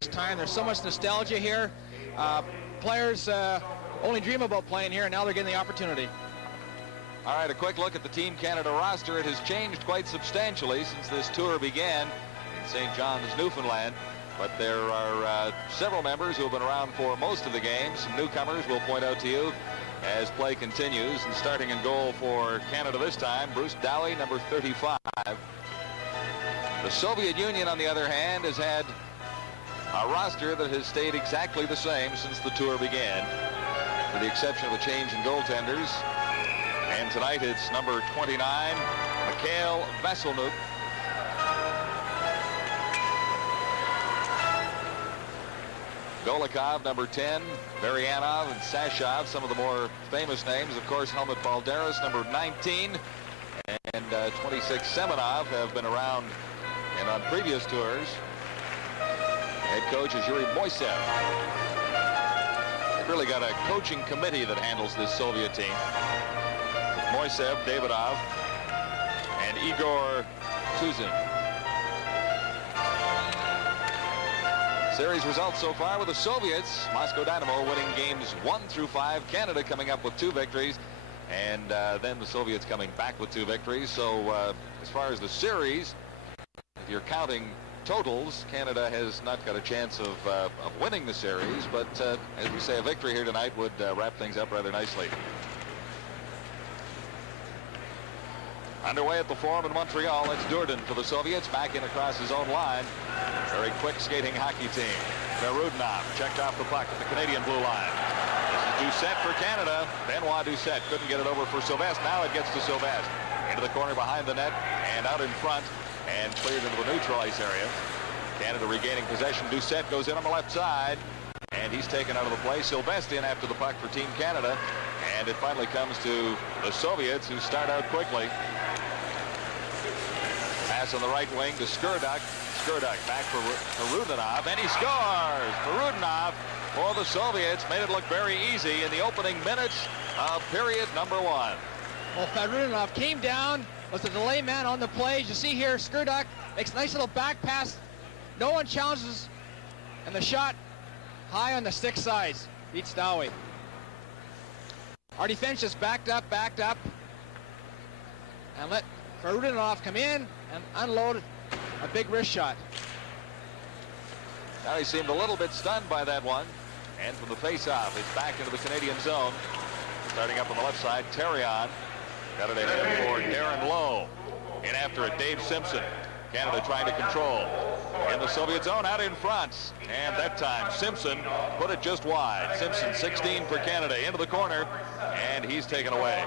first time. There's so much nostalgia here. Players only dream about playing here, and now they're getting the opportunity. All right, a quick look at the Team Canada roster. It has changed quite substantially since this tour began in St. John's, Newfoundland. But there are several members who have been around for most of the games. Some newcomers we'll point out to you as play continues. And starting in goal for Canada this time, Bruce Dowie, number 35. The Soviet Union, on the other hand, has had a roster that has stayed exactly the same since the tour began, with the exception of a change in goaltenders. And tonight it's number 29, Mikhail Vasilnuk. Golikov, number 10, Varyanov and Sashov, some of the more famous names. Of course, Helmut Balderis, number 19, and 26, Semenov, have been around and on previous tours. Head coach is Yuri Moiseev. They've really got a coaching committee that handles this Soviet team. Moiseev, Davidov, and Igor Tuzin. Series results so far with the Soviets. Moscow Dynamo winning games 1 through 5. Canada coming up with 2 victories. And then the Soviets coming back with 2 victories. So as far as the series, if you're counting totals, Canada has not got a chance of winning the series. But as we say, a victory here tonight would wrap things up rather nicely. Underway at the Forum in Montreal. It's Durden for the Soviets, back in across his own line. Very quick skating hockey team. Berudinov checked off the puck at the Canadian blue line. This is Doucette for Canada. Benoit Doucette couldn't get it over for Sylvestre. Now it gets to Sylvestre. Into the corner behind the net and out in front and cleared into the neutral ice area. Canada regaining possession. Doucette goes in on the left side and he's taken out of the play. Sylvestre in after the puck for Team Canada. And it finally comes to the Soviets, who start out quickly. Pass on the right wing to Skurduk. Skurduk back for Berudinov, and he scores! Berudinov for the Soviets made it look very easy in the opening minutes of period number 1. Well, Berudinov came down, was the delay man on the play. As you see here, Skurduk makes a nice little back pass. No one challenges, and the shot high on the stick sides. Beats Dowie. Our defense just backed up, and let Berudinov come in and unload a big wrist shot. Now he seemed a little bit stunned by that one. And from the face-off, it's back into the Canadian zone. Starting up on the left side, Terrion got it ahead for Darren Lowe. In after it, Dave Simpson. Canada trying to control. In the Soviet zone, out in front. And that time, Simpson put it just wide. Simpson, 16 for Canada, into the corner. And he's taken away.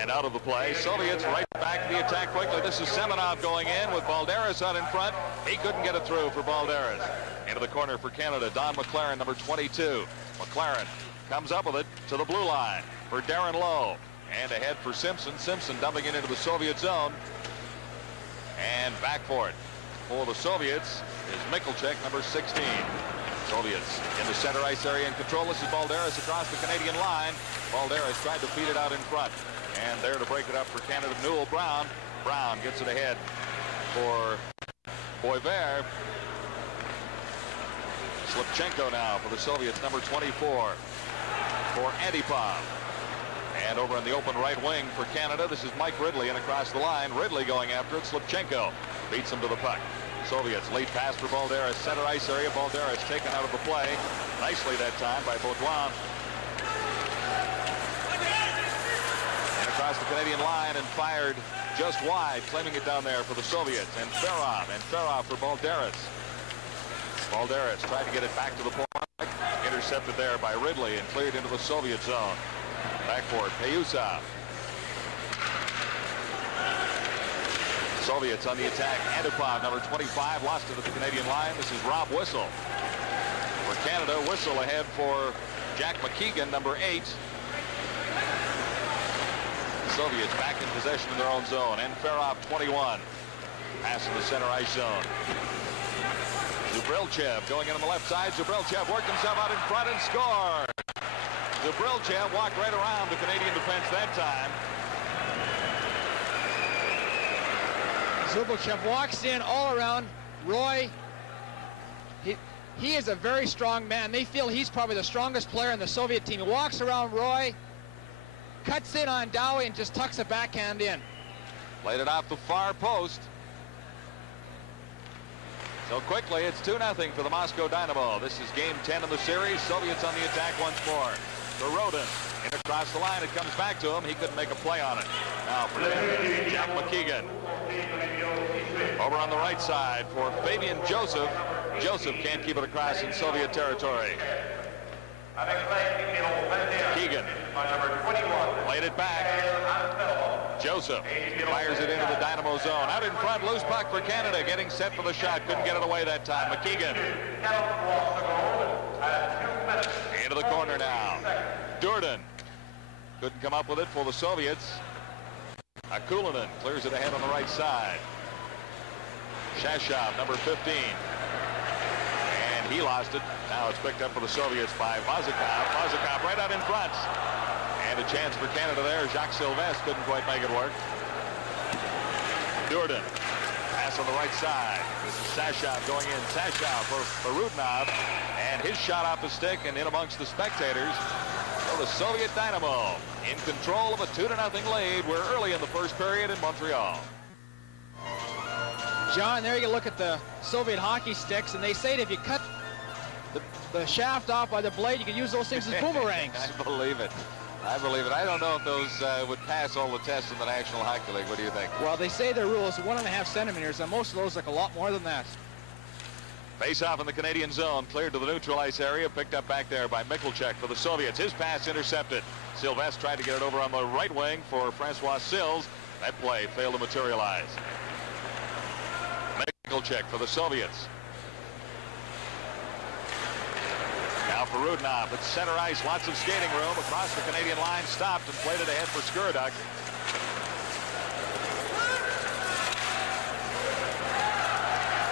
And out of the play, Soviets right back to the attack quickly. This is Semenov going in with Balderis out in front. He couldn't get it through for Balderis. Into the corner for Canada, Don McLaren, number 22. McLaren comes up with it to the blue line for Darren Lowe. And ahead for Simpson. Simpson dumping it into the Soviet zone. And back for it. For the Soviets is Michalchek, number 16. Soviets in the center ice area in control. This is Balderis across the Canadian line. Balderis tried to feed it out in front. And there to break it up for Canada, Newell Brown. Brown gets it ahead for Boisvert. Slipchenko now for the Soviets, number 24 for Antipov. And over in the open right wing for Canada, this is Mike Ridley, and across the line, Ridley going after it. Slipchenko beats him to the puck. Soviets lead pass for Balderis, center ice area. Balderis taken out of the play nicely that time by Baudouin. And across the Canadian line and fired just wide, claiming it down there for the Soviets. And Ferrov for Balderis. Balderis tried to get it back to the point. Intercepted there by Ridley and cleared into the Soviet zone. Back for it, Payusov. Soviets on the attack. Antipov, number 25, lost it at the Canadian line. This is Rob Whistle. For Canada, Whistle ahead for Jack McKeegan, number 8. Soviets back in possession in their own zone. And Ferrov, 21. Pass in the center ice zone. Zubrilchev going in on the left side. Zubrilchev worked himself out in front and scored. Zubrilchev walked right around the Canadian defense that time. Zubrilchev walks in all around. Roy, He is a very strong man. They feel he's probably the strongest player in the Soviet team. He walks around Roy, cuts in on Dowie, and just tucks a backhand in. Played it off the far post. So quickly, it's 2-0 for the Moscow Dynamo. This is game 10 of the series. Soviets on the attack once more. To Rodin. In across the line, it comes back to him. He couldn't make a play on it. Now for Jeff McKeegan. Over on the right side for Fabian Joseph. Joseph can't keep it across in Soviet territory. Keegan played it back. Joseph fires it into the Dynamo zone. Out in front, loose puck for Canada, getting set for the shot. Couldn't get it away that time. McKeegan. Into the corner now. Durden couldn't come up with it for the Soviets. Akulinen clears it ahead on the right side. Shashov, number 15. And he lost it. Now it's picked up for the Soviets by Vazikov. Vazikov right out in front. And a chance for Canada there. Jacques Sylvestre couldn't quite make it work. Durden. Pass on the right side. This is Shashov going in. Shashov for Rudnov. And his shot off the stick and in amongst the spectators. So the Soviet Dynamo in control of a 2-0 lead. We're early in the first period in Montreal. John, there you look at the Soviet hockey sticks, and they say that if you cut the shaft off by the blade, you can use those things as boomerangs. I believe it. I believe it. I don't know if those would pass all the tests in the National Hockey League. What do you think? Well, they say their rule is 1.5 centimeters, and most of those look a lot more than that. Face-off in the Canadian zone, cleared to the neutral ice area, picked up back there by Michalchuk for the Soviets. His pass intercepted. Sylvestre tried to get it over on the right wing for Francois Sills. That play failed to materialize. Michalchuk for the Soviets. Now for Rudnov. It's center ice, lots of skating room. Across the Canadian line, stopped and played it ahead for Skurduk.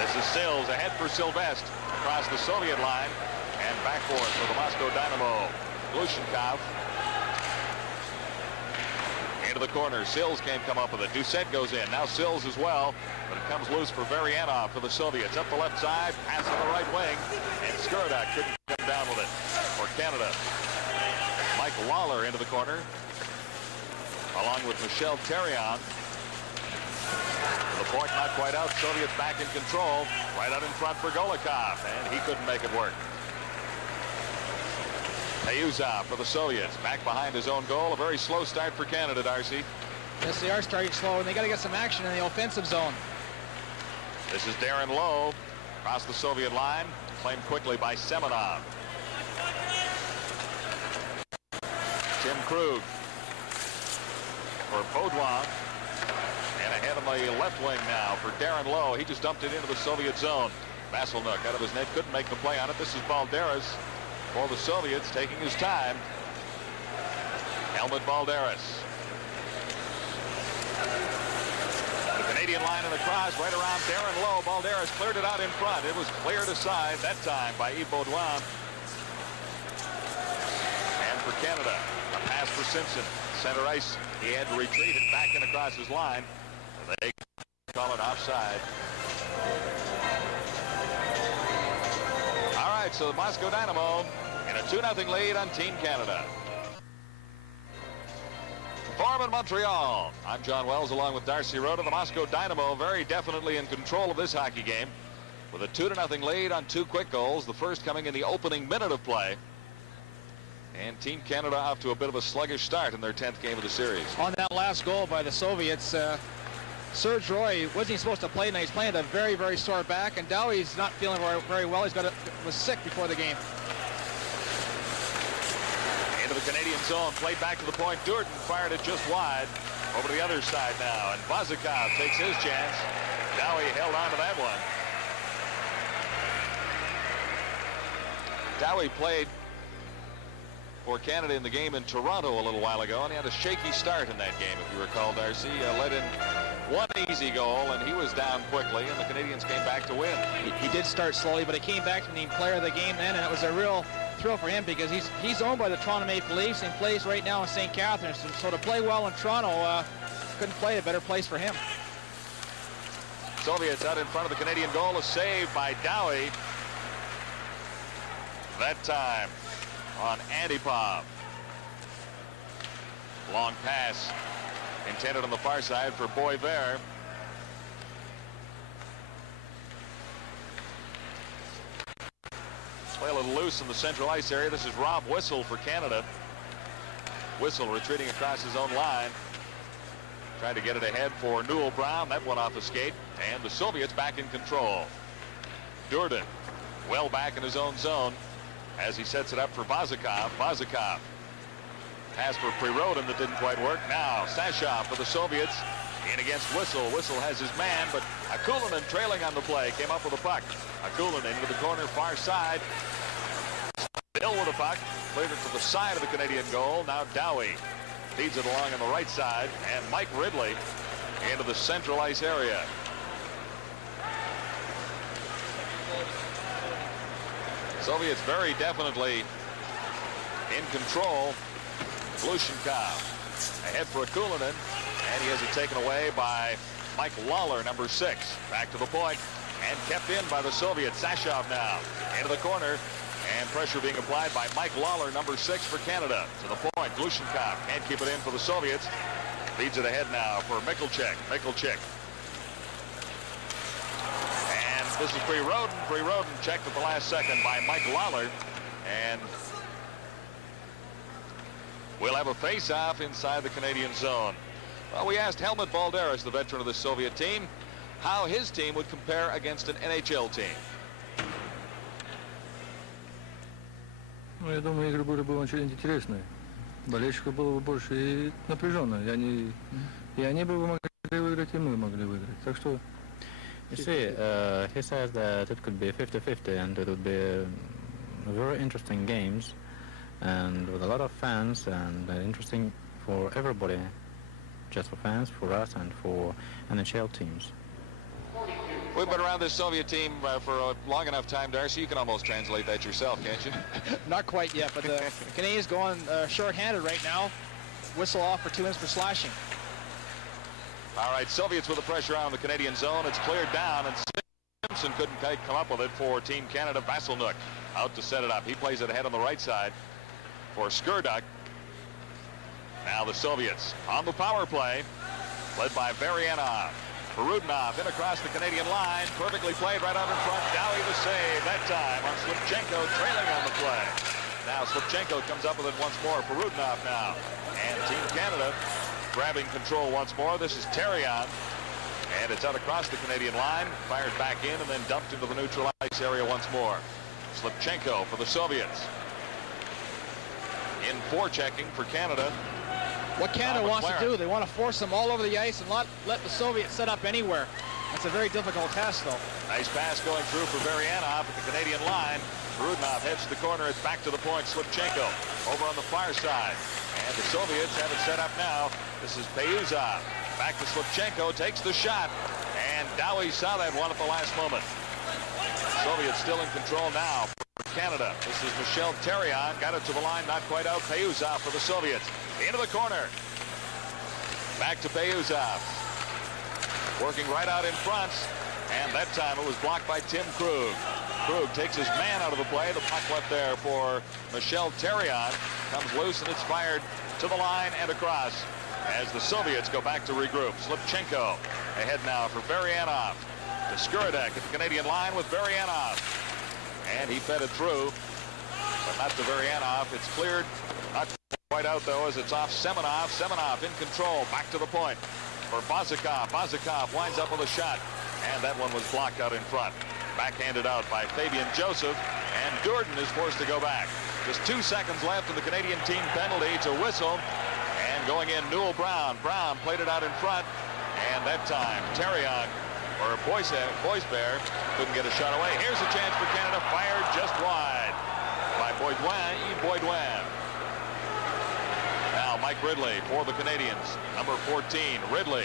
This is Sills ahead for Sylvestre across the Soviet line and back for it for the Moscow Dynamo. Glushenkov into the corner. Sills can't come up with it. Doucette goes in. Now Sills as well, but it comes loose for Varianov for the Soviets. Up the left side, pass on the right wing, and Skurduk couldn't come down with it for Canada. Mike Lawler into the corner, along with Michel Therion. The point not quite out. Soviets back in control. Right out in front for Golikov, and he couldn't make it work. Ayuzov for the Soviets, back behind his own goal. A very slow start for Canada, Darcy. Yes, they are starting slow, and they got to get some action in the offensive zone. This is Darren Lowe across the Soviet line, claimed quickly by Semenov. Tim Krug for Baudouin. And ahead on the left wing now for Darren Lowe. He just dumped it into the Soviet zone. Vasselnook out of his net, couldn't make the play on it. This is Balderas for the Soviets, taking his time. Helmut Balderas. The Canadian line and across, right around Darren Lowe. Balderas cleared it out in front. It was cleared aside that time by Yves Baudouin. And for Canada, a pass for Simpson. Center ice, he had to retreat it back and across his line. They call it offside. All right, so the Moscow Dynamo in a 2-0 lead on Team Canada. From Montreal, I'm John Wells along with Darcy Rhoda. The Moscow Dynamo very definitely in control of this hockey game with a 2-0 lead on 2 quick goals, the first coming in the opening minute of play. And Team Canada off to a bit of a sluggish start in their 10th game of the series. On that last goal by the Soviets, Serge Roy wasn't supposed to play tonight. He's playing with a very, very sore back, and Dowie's not feeling very well. Was sick before the game. Into the Canadian zone, played back to the point. Durden fired it just wide. Over to the other side now, and Vazikov takes his chance. Dowie held on to that one. Dowie played for Canada in the game in Toronto a little while ago, and he had a shaky start in that game, if you recall, Darcy. Let in one easy goal, and he was down quickly, and the Canadians came back to win. He did start slowly, but he came back to the player of the game then, and it was a real thrill for him because he's owned by the Toronto Maple Leafs and plays right now in St. Catharines. So to play well in Toronto, couldn't play a better place for him. Soviets out in front of the Canadian goal, a save by Dowie. that time on Antipov. Long pass intended on the far side for Boisvert. Play a little loose in the central ice area. This is Rob Whistle for Canada. Whistle retreating across his own line. Trying to get it ahead for Newell Brown. That one off a skate. And the Soviets back in control. Durden well back in his own zone as he sets it up for Vazikov. Vazikov. Pass for Prirodin that didn't quite work. Now Sashov for the Soviets. In against Whistle. Whistle has his man, but Akulinen trailing on the play. Came up with a puck. Akulinen into the corner far side. Still with a puck. Cleared it to the side of the Canadian goal. Now Dowie feeds it along on the right side. And Mike Ridley into the central ice area. Soviets very definitely in control. Glushenkov ahead for Akulinen. And he has it taken away by Mike Lawler, number 6. Back to the point and kept in by the Soviets. Sashov now into the corner. And pressure being applied by Mike Lawler, number 6 for Canada. To the point, Glushenkov can't keep it in for the Soviets. Feeds it ahead now for Mikulchik. Mikulchik. And this is Prirodin. Prirodin checked at the last second by Mike Lawler. And we'll have a face-off inside the Canadian zone. Well, we asked Helmut Balderis, the veteran of the Soviet team, how his team would compare against an NHL team. Ну, я думаю, игры были бы очень интересные. Болельщиков было бы больше и напряженно. И они бы могли выиграть, и мы могли выиграть. Так что... You see, he says that it could be 50-50 and it would be very interesting games and with a lot of fans and interesting for everybody, just for fans, for us and for NHL teams. We've been around this Soviet team for a long enough time, Darcy. You can almost translate that yourself, can't you? Not quite yet, but the Canadians going short-handed right now. Whistle off for 2 minutes for slashing. All right, Soviets with the pressure on the Canadian zone. It's cleared down, and Simpson couldn't come up with it for Team Canada. Vasselnuk out to set it up. He plays it ahead on the right side for Skurduk. Now the Soviets on the power play, led by Varianov. Perudinov in across the Canadian line. Perfectly played right out in front. Dowie the save that time on Slipchenko, trailing on the play. Now Slipchenko comes up with it once more. Perudinov now. And Team Canada grabbing control once more. This is Terrion. And it's out across the Canadian line. Fired back in and then dumped into the neutral ice area once more. Slipchenko for the Soviets. In forechecking for Canada. What Canada wants to do, they want to force them all over the ice and not let the Soviets set up anywhere. That's a very difficult task, though. Nice pass going through for Varianov at the Canadian line. Perudinov heads to the corner. It's back to the point. Slipchenko over on the far side. And the Soviets have it set up now. This is Payuzov. Back to Slipchenko. Takes the shot. And Dowie saw that one at the last moment. Soviets still in control now for Canada. This is Michel Terrion. Got it to the line. Not quite out. Payuzov for the Soviets. Into the corner. Back to Payuzov. Working right out in front. And that time it was blocked by Tim Krug. Krug takes his man out of the play. The puck left there for Michel Terrion. Comes loose and it's fired to the line and across as the Soviets go back to regroup. Slipchenko ahead now for Varianov. To Skuradek at the Canadian line with Varianov. And he fed it through. But not to Varianov. It's cleared. Not quite out, though, as it's off Semenov. Semenov in control. Back to the point for Vazikov. Vazikov winds up with a shot. And that one was blocked out in front. Backhanded out by Fabian Joseph. And Durden is forced to go back. Just 2 seconds left in the Canadian team penalty. It's a whistle. And going in, Newell Brown. Brown played it out in front. And that time, Terrion, or Boisvert, couldn't get a shot away. Here's a chance for Canada. Fired just wide by Boydouin. Now Mike Ridley for the Canadians. Number 14, Ridley.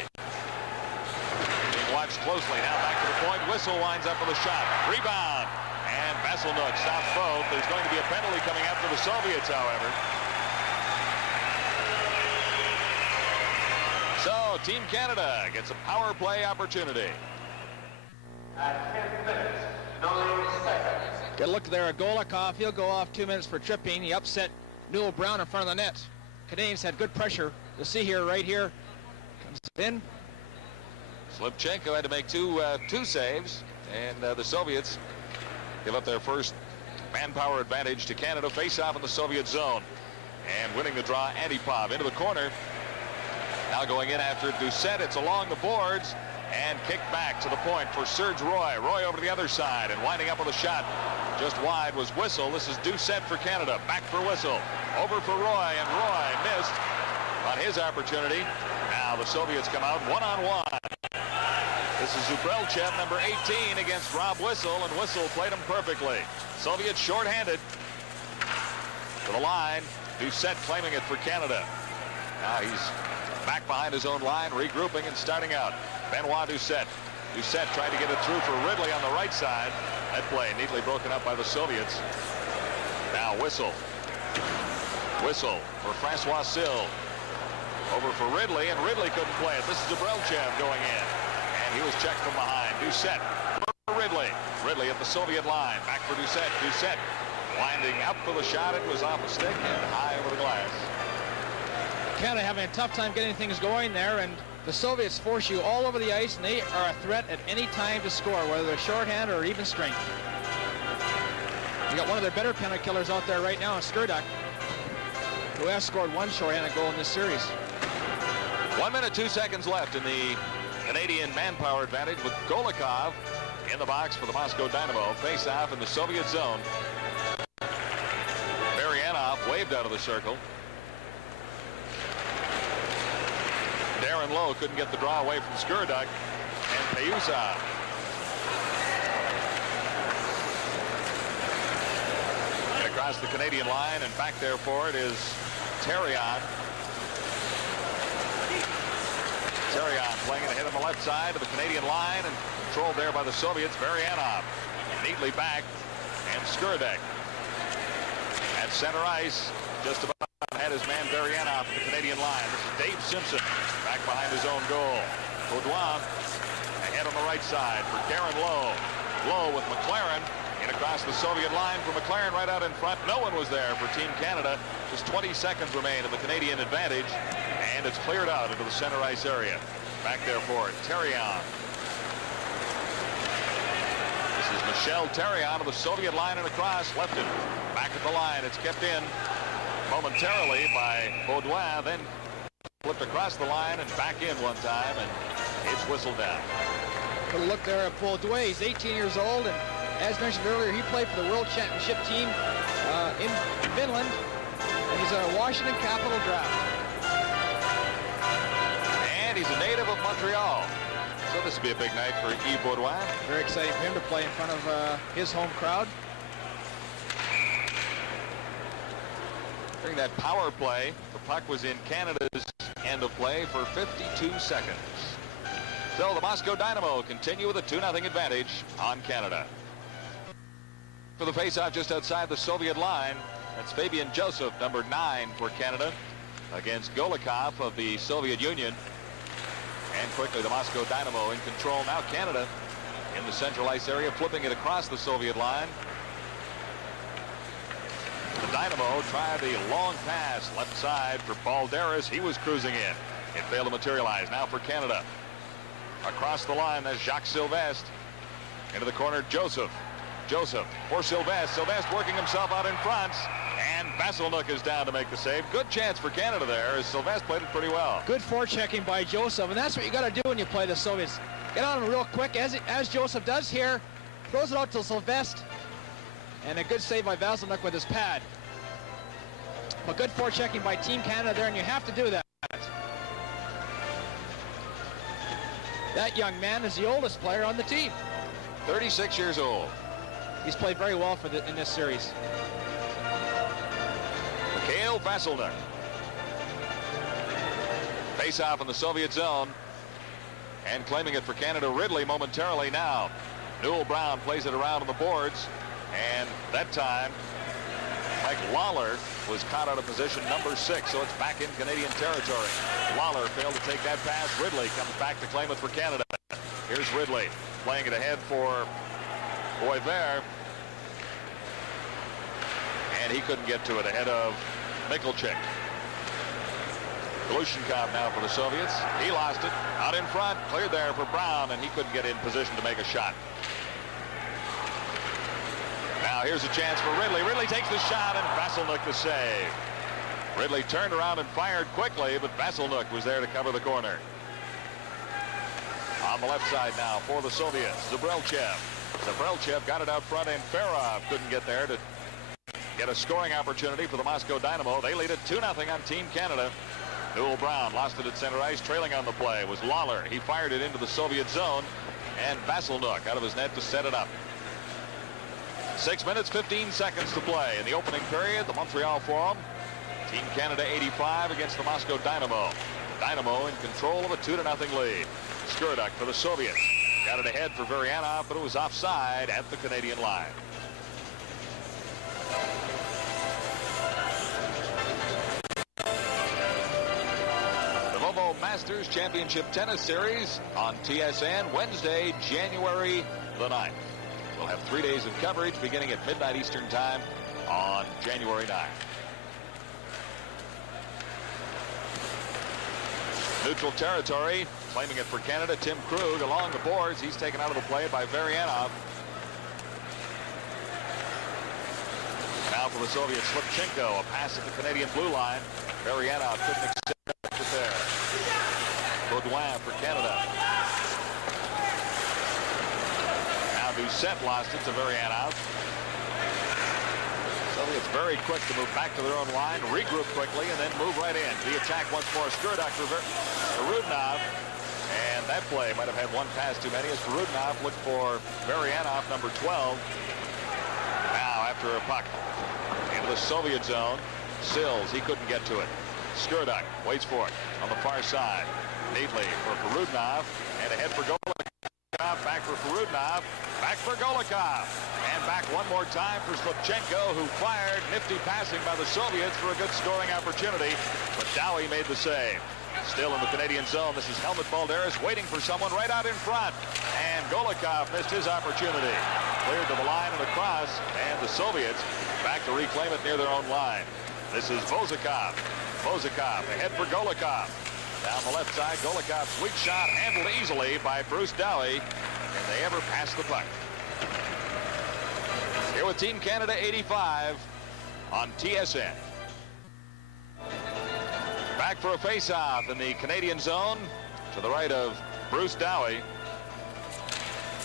Being watched closely. Now back to the point. Whistle winds up with a shot. Rebound. And Vasselnuk stops both. There's going to be a penalty coming up for the Soviets, however. So Team Canada gets a power play opportunity. At 10 minutes, 9 seconds. Good look there at Golikoff. He'll go off 2 minutes for tripping. He upset Newell Brown in front of the net. Canadians had good pressure. You'll see here, right here, comes in. Slivchenko had to make two saves, and the Soviets give up their first manpower advantage to Canada. Face off in the Soviet zone, and winning the draw, Antipov into the corner. Now going in after Doucette. It's along the boards and kicked back to the point for Serge Roy. Roy over to the other side and winding up with a shot just wide was Whistle. This is Doucette for Canada. Back for Whistle. Over for Roy, and Roy missed on his opportunity. Now the Soviets come out one-on-one. This is Zubrelchev, number 18, against Rob Whistle, and Whistle played him perfectly. Soviets shorthanded to the line. Doucette claiming it for Canada. Now he's back behind his own line, regrouping and starting out. Benoit Doucette. Doucette trying to get it through for Ridley on the right side. That play neatly broken up by the Soviets. Now Whistle. Whistle for Francois Sill. Over for Ridley, and Ridley couldn't play it. This is Zubrelchev going in, and he was checked from behind. Doucette for Ridley. Ridley at the Soviet line. Back for Doucette. Doucette winding up for the shot. It was off a stick and high over the glass. Canada having a tough time getting things going there, and the Soviets force you all over the ice, and they are a threat at any time to score, whether they're shorthand or even strength. You got one of their better penalty killers out there right now in Skurduk, who has scored one shorthanded goal in this series. 1 minute, 2 seconds left in the Canadian manpower advantage with Golikov in the box for the Moscow Dynamo. Face off in the Soviet zone. Marianov waved out of the circle. Darren Lowe couldn't get the draw away from Skurduk, and Payusa. And across the Canadian line, and back there for it is Terrion. Terrion playing it ahead on the left side of the Canadian line, and controlled there by the Soviets. Varianov neatly back, and Skurduk at center ice, just about had his man Varianov at the Canadian line. This is Dave Simpson back behind his own goal. Baudouin ahead on the right side for Darren Lowe. Lowe with McLaren in across the Soviet line for McLaren right out in front. No one was there for Team Canada. Just 20 seconds remain in the Canadian advantage, and it's cleared out into the center ice area. Back there for it, Terrion. This is Michel Terrion of the Soviet line and across, left it back at the line. It's kept in momentarily by Baudouin, then flipped across the line and back in one time, and it's whistled down. Good look there at Baudouin. He's 18 years old, and as mentioned earlier, he played for the World Championship team in Finland, and he's a Washington Capital draft. And he's a native of Montreal. So this will be a big night for Yves Baudouin. Very exciting for him to play in front of his home crowd. During that power play, the puck was in Canada's end of play for 52 seconds. So the Moscow Dynamo continue with a 2-0 advantage on Canada. For the faceoff just outside the Soviet line, that's Fabian Joseph, number 9 for Canada, against Golikov of the Soviet Union. And quickly the Moscow Dynamo in control. Now Canada in the central ice area, flipping it across the Soviet line. The Dynamo tried the long pass left side for Balderis. He was cruising in. It failed to materialize. Now for Canada. Across the line, that's Jacques Sylvestre. Into the corner, Joseph. Joseph for Sylvestre. Sylvestre working himself out in front. And Vasilnuk is down to make the save. Good chance for Canada there, as Sylvestre played it pretty well. Good forechecking by Joseph, and that's what you got to do when you play the Soviets. Get on them real quick, as Joseph does here. Throws it out to Sylvestre. And a good save by Vasilnuk with his pad. But good forechecking by Team Canada there, and you have to do that. That young man is the oldest player on the team. 36 years old. He's played very well in this series. Mikhail Vasilnuk. Face-off in the Soviet zone. And claiming it for Canada, Ridley momentarily now. Newell Brown plays it around on the boards. And that time, Mike Lawler was caught out of position number 6, so it's back in Canadian territory. Lawler failed to take that pass. Ridley comes back to claim it for Canada. Here's Ridley playing it ahead for Boisvert. and he couldn't get to it ahead of Mikulchik. Golishnikov now for the Soviets. He lost it. Out in front. Cleared there for Brown, and he couldn't get in position to make a shot. Now here's a chance for Ridley. Ridley takes the shot, and Vasilnuk the save. Ridley turned around and fired quickly, but Vasilnuk was there to cover the corner. On the left side now for the Soviets, Zabrelchev. Zabrelchev got it out front, and Farov couldn't get there to get a scoring opportunity for the Moscow Dynamo. They lead it 2-0 on Team Canada. Newell Brown lost it at center ice. Trailing on the play was Lawler. He fired it into the Soviet zone, and Vasilnuk out of his net to set it up. 6 minutes, 15 seconds to play in the opening period. The Montreal Forum. Team Canada 85 against the Moscow Dynamo. Dynamo in control of a 2-0 lead. Skurduk for the Soviets. Got it ahead for Varianov, but it was offside at the Canadian line. Masters Championship Tennis Series on TSN Wednesday, January the 9th. We'll have 3 days of coverage beginning at midnight Eastern Time on January 9th. Neutral territory, claiming it for Canada. Tim Krug along the boards. He's taken out of the play by Varianov. Now for the Soviets, Slipchenko, a pass at the Canadian blue line. Varianov couldn't accept it there. Baudouin for Canada. Now Doucette lost it to Varianov. Soviets very quick to move back to their own line, regroup quickly, and then move right in. The attack once more. Skurduk for Rudnov. And that play might have had one pass too many as Rudnov looked for Varianov, number 12. Now after a puck into the Soviet zone. Sills, he couldn't get to it. Skurduk waits for it on the far side. Neatly for Rudnov, and ahead for Golikov. Back for Rudnov. Back for Golikov. And back one more time for Slipchenko, who fired. Nifty passing by the Soviets for a good scoring opportunity, but Dowie made the save. Still in the Canadian zone, this is Helmut Balderis waiting for someone right out in front, and Golikov missed his opportunity. Cleared to the line and across, and the Soviets back to reclaim it near their own line. This is Vozikov. Vozikov ahead for Golikov. Down the left side, Golikov's weak shot handled easily by Bruce Dowie, and they ever pass the puck. Here with Team Canada 85 on TSN. Back for a face-off in the Canadian zone to the right of Bruce Dowie.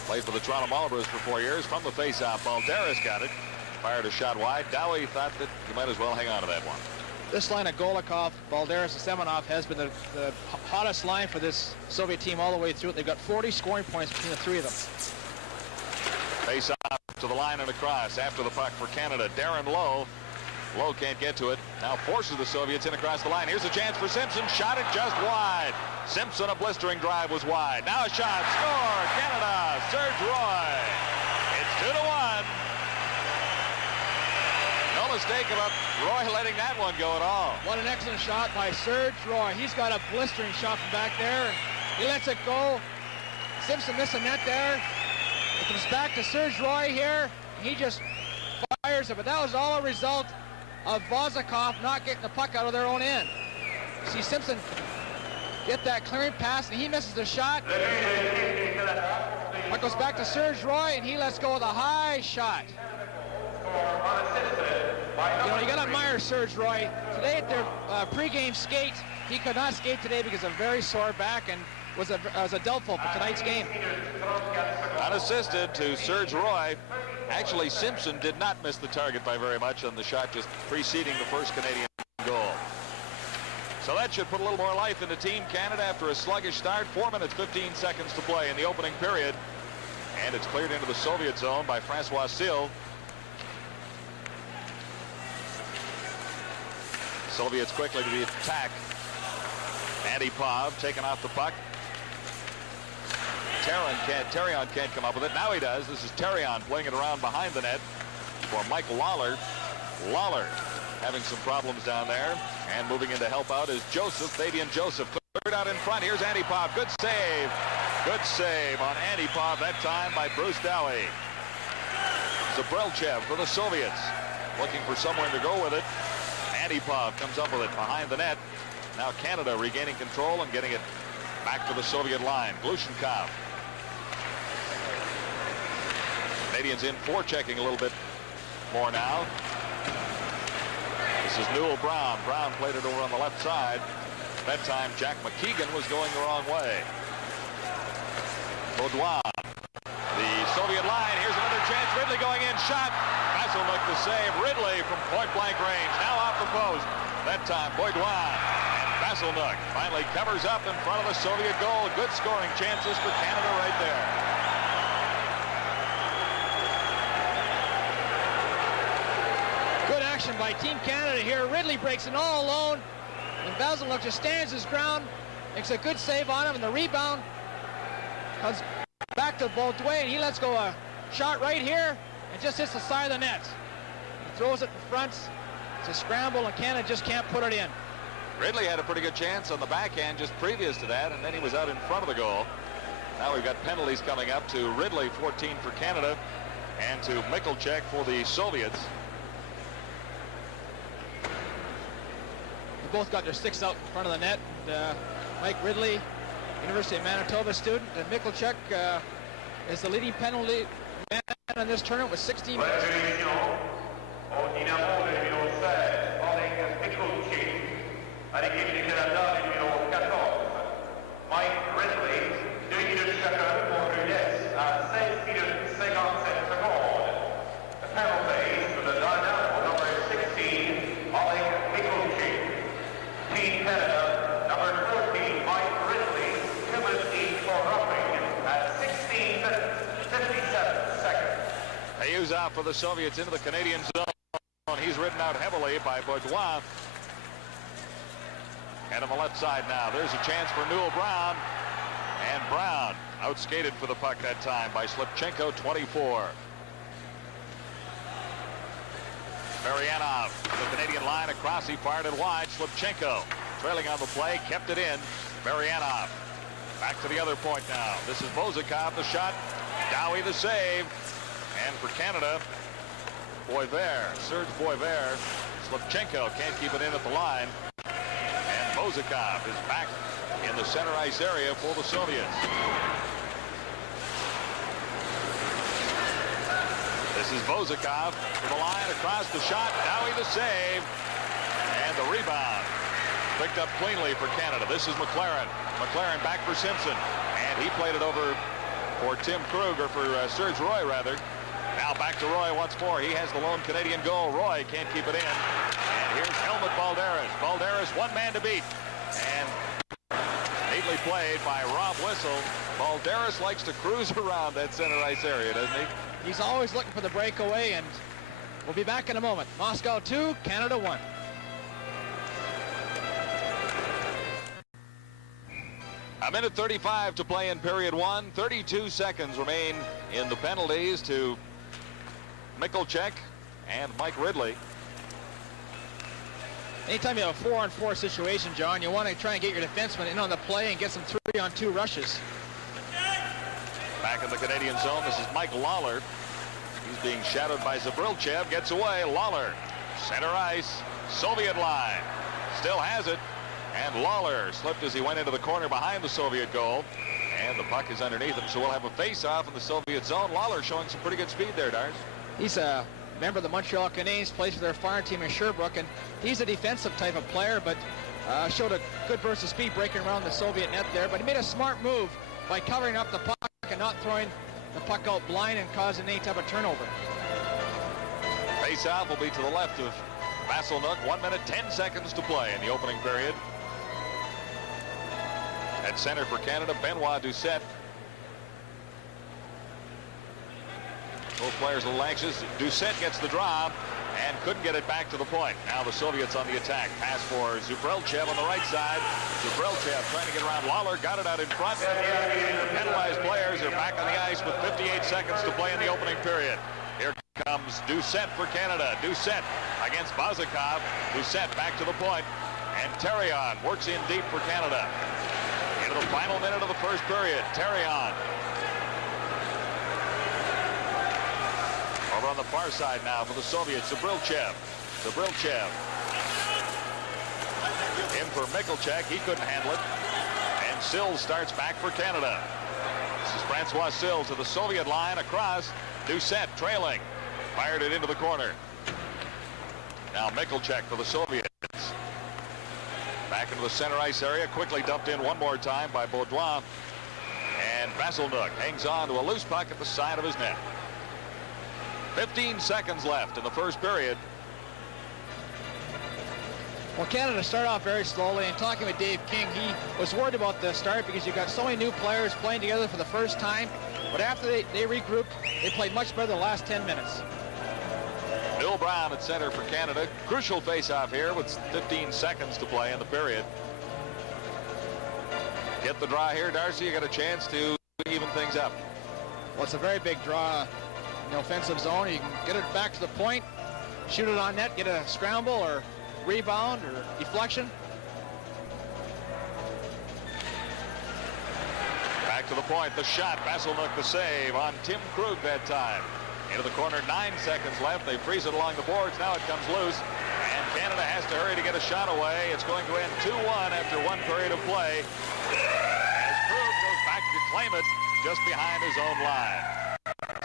Played for the Toronto Marlboros for 4 years. From the face-off, Balderis got it. Fired a shot wide. Dowie thought that he might as well hang on to that one. This line of Golikov, Balderis, and Semenov has been the hottest line for this Soviet team all the way through. They've got 40 scoring points between the three of them. Face off to the line and across after the puck for Canada. Darren Lowe. Lowe can't get to it. Now forces the Soviets in across the line. Here's a chance for Simpson. Shot it just wide. Simpson, a blistering drive, was wide. Now a shot. Score! Canada. Serge Roy. It's 2-1. No mistake about Roy letting that one go at all. What an excellent shot by Serge Roy. He's got a blistering shot from back there. He lets it go. Simpson missed a net there. It comes back to Serge Roy here. He just fires it, but that was all a result of Vozikov not getting the puck out of their own end. You see Simpson get that clearing pass, and he misses the shot. Puck goes back to Serge Roy, and he lets go with a high shot. You know, you got to admire Serge Roy. Today at their pregame skate, he could not skate today because of a very sore back and was a doubtful for tonight's game. Unassisted to Serge Roy. Actually, Simpson did not miss the target by very much on the shot just preceding the first Canadian goal. So that should put a little more life into Team Canada after a sluggish start. 4 minutes, 15 seconds to play in the opening period. And it's cleared into the Soviet zone by Francois Sill. Soviets quickly to the attack. Antipov taken off the puck. Terrion can't come up with it. Now he does. This is Terrion playing it around behind the net for Mike Lawler. Lawler having some problems down there. And moving in to help out is Joseph, Fabian Joseph. Cleared out in front. Here's Antipov. Good save. Good save on Antipov that time by Bruce Dowie. Zabrelchev for the Soviets. looking for somewhere to go with it. Antipov comes up with it behind the net. Now Canada regaining control and getting it back to the Soviet line. Glushenkov. Canadians in forechecking a little bit more now. This is Newell Brown. Brown played it over on the left side. That time Jack McKeegan was going the wrong way. Baudouin. The Soviet line. Here's another chance. Ridley going in. Shot. Vasiluk the save. Ridley from point-blank range. Now off the post. That time Baudouin. And Vasiluk finally covers up in front of the Soviet goal. Good scoring chances for Canada right there. Good action by Team Canada here. Ridley breaks it all alone. And Vasiluk just stands his ground. Makes a good save on him. And the rebound comes back to Baudouin, and he lets go a shot right here and just hits the side of the net. He throws it in front. It's a scramble, and Canada just can't put it in. Ridley had a pretty good chance on the backhand just previous to that, and then he was out in front of the goal. Now we've got penalties coming up to Ridley, 14 for Canada, and to Michalczyk for the Soviets. They both got their sticks out in front of the net. Mike Ridley, University of Manitoba student, and Michalczyk is the leading penalty man on this tournament with 16 minutes. Au Dynamo le numéro 16, avec Michalczyk, à l'équipe du Canada le numéro 14. Mike Ridley, 2 minutes chacun pour Rudess à 16 minutes 57 secondes. The penalty for the Dynamo number 16, avec Michalczyk. Team Canada number 14, Mike Ridley, 2 minutes each for roughing at 16 minutes 57 seconds. Ayuza for the Soviets into the Canadian zone. He's ridden out heavily by Baudouin. And on the left side now, there's a chance for Newell Brown. And Brown outskated for the puck that time by Slipchenko, 24. Marianov, the Canadian line across, he fired it wide. Slipchenko trailing on the play, kept it in. Marianov back to the other point now. This is Mozikov, the shot. Dowie the save. And for Canada, Boisvert, Serge Boisvert. Slipchenko can't keep it in at the line. And Mozikov is back in the center ice area for the Soviets. This is Mozikov to the line, across the shot. Dowie the save. And the rebound picked up cleanly for Canada. This is McLaren. McLaren back for Simpson. And he played it over for Tim Krug, or for Serge Roy, rather. Now back to Roy once more. He has the lone Canadian goal. Roy can't keep it in. And here's Helmut Balderis. Balderis, one man to beat. And neatly played by Rob Whistle. Balderis likes to cruise around that center ice area, doesn't he? He's always looking for the breakaway, and we'll be back in a moment. Moscow 2, Canada 1. A minute 35 to play in period 1. 32 seconds remain in the penalties to Michalczyk and Mike Ridley. Anytime you have a 4-on-4 situation, John, you want to try and get your defenseman in on the play and get some 3-on-2 rushes. Back in the Canadian zone, this is Mike Lawler. He's being shadowed by Zabrilchev. Gets away. Lawler, center ice, Soviet line. Still has it. And Lawler slipped as he went into the corner behind the Soviet goal. And the puck is underneath him, so we'll have a face-off in the Soviet zone. Lawler showing some pretty good speed there, Dars. He's a member of the Montreal Canadiens, plays for their farm team in Sherbrooke, and he's a defensive type of player, but showed a good burst of speed breaking around the Soviet net there. But he made a smart move by covering up the puck and not throwing the puck out blind and causing any type of turnover. Face-off will be to the left of Vasiluk. 1 minute, 10 seconds to play in the opening period. At center for Canada, Benoit Doucette. Both players a little anxious. Doucette gets the drop and couldn't get it back to the point. Now the Soviets on the attack. Pass for Zabrilchev on the right side. Zabrilchev trying to get around Lawler. Got it out in front. The penalized players are back on the ice with 58 seconds to play in the opening period. Here comes Doucette for Canada. Doucette against Bazikov. Doucette back to the point. And Terrion works in deep for Canada. Into the final minute of the first period. Terrion. Over on the far side now for the Soviets, Zabrilchev. Zabrilchev. In for Mikulchek. He couldn't handle it. And Sills starts back for Canada. This is Francois Sills to the Soviet line across. Doucette trailing. Fired it into the corner. Now Mikulchek for the Soviets. Back into the center ice area. Quickly dumped in one more time by Baudouin. And Vasilnuk hangs on to a loose puck at the side of his net. 15 seconds left in the first period. Well, Canada started off very slowly, and talking with Dave King, he was worried about the start because you've got so many new players playing together for the first time. But after they regrouped, they played much better the last 10 minutes. Bill Brown at center for Canada. Crucial face-off here with 15 seconds to play in the period. Get the draw here, Darcy. You got a chance to even things up. Well, it's a very big draw in the offensive zone. You can get it back to the point, shoot it on net, get a scramble or rebound or deflection. Back to the point, the shot. Vasilnuk the save on Tim Krug that time. Into the corner, 9 seconds left. They freeze it along the boards. Now it comes loose. And Canada has to hurry to get a shot away. It's going to end 2-1 after one period of play. As Krug goes back to claim it just behind his own line.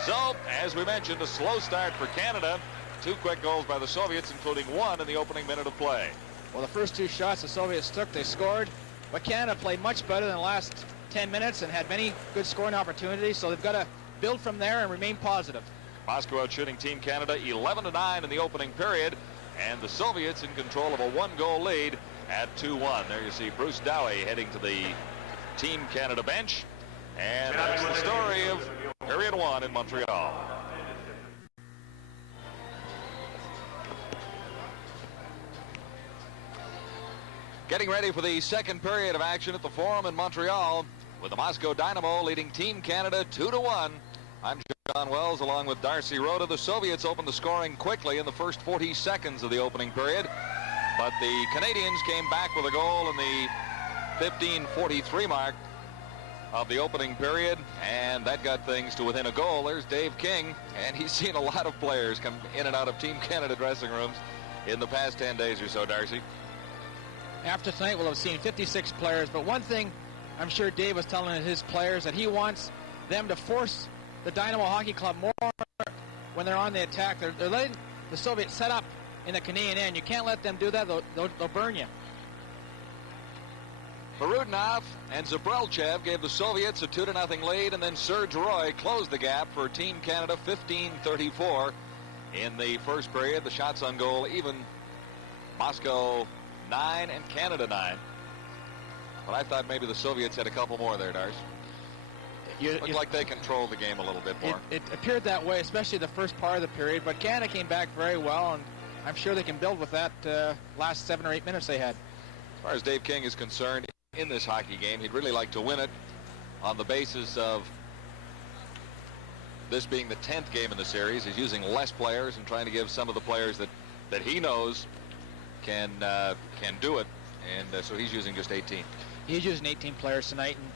So, as we mentioned, a slow start for Canada. 2 quick goals by the Soviets, including one in the opening minute of play. Well, the first 2 shots the Soviets took, they scored. But Canada played much better than the last 10 minutes and had many good scoring opportunities. So they've got to build from there and remain positive. Moscow out shooting Team Canada 11-9 in the opening period. And the Soviets in control of a 1-goal lead at 2-1. There you see Bruce Dowie heading to the Team Canada bench. And that's the story of period 1 in Montreal. Getting ready for the second period of action at the Forum in Montreal with the Moscow Dynamo leading Team Canada 2-1. I'm John Wells along with Darcy Rhoda. The Soviets opened the scoring quickly in the first 40 seconds of the opening period, but the Canadians came back with a goal in the 15:43 mark of the opening period, and that got things to within a goal. There's Dave King, and he's seen a lot of players come in and out of Team Canada dressing rooms in the past 10 days or so, Darcy. After tonight, we'll have seen 56 players, but one thing I'm sure Dave was telling his players that he wants them to force the Dynamo Hockey Club more when they're on the attack. They're letting the Soviets set up in the Canadian end. You can't let them do that. They'll burn you. Marudinov and Zabrilchev gave the Soviets a 2-0 lead, and then Serge Roy closed the gap for Team Canada 15-34 in the first period. The shots on goal even. Moscow 9 and Canada 9. But I thought maybe the Soviets had a couple more there, Darce. Looked like they controlled the game a little bit more. It appeared that way, especially the first part of the period. But Canada came back very well, and I'm sure they can build with that last 7 or 8 minutes they had. As far as Dave King is concerned, in this hockey game, he'd really like to win it on the basis of this being the 10th game in the series. He's using less players and trying to give some of the players that he knows can do it, and so he's using just 18. He's using 18 players tonight, and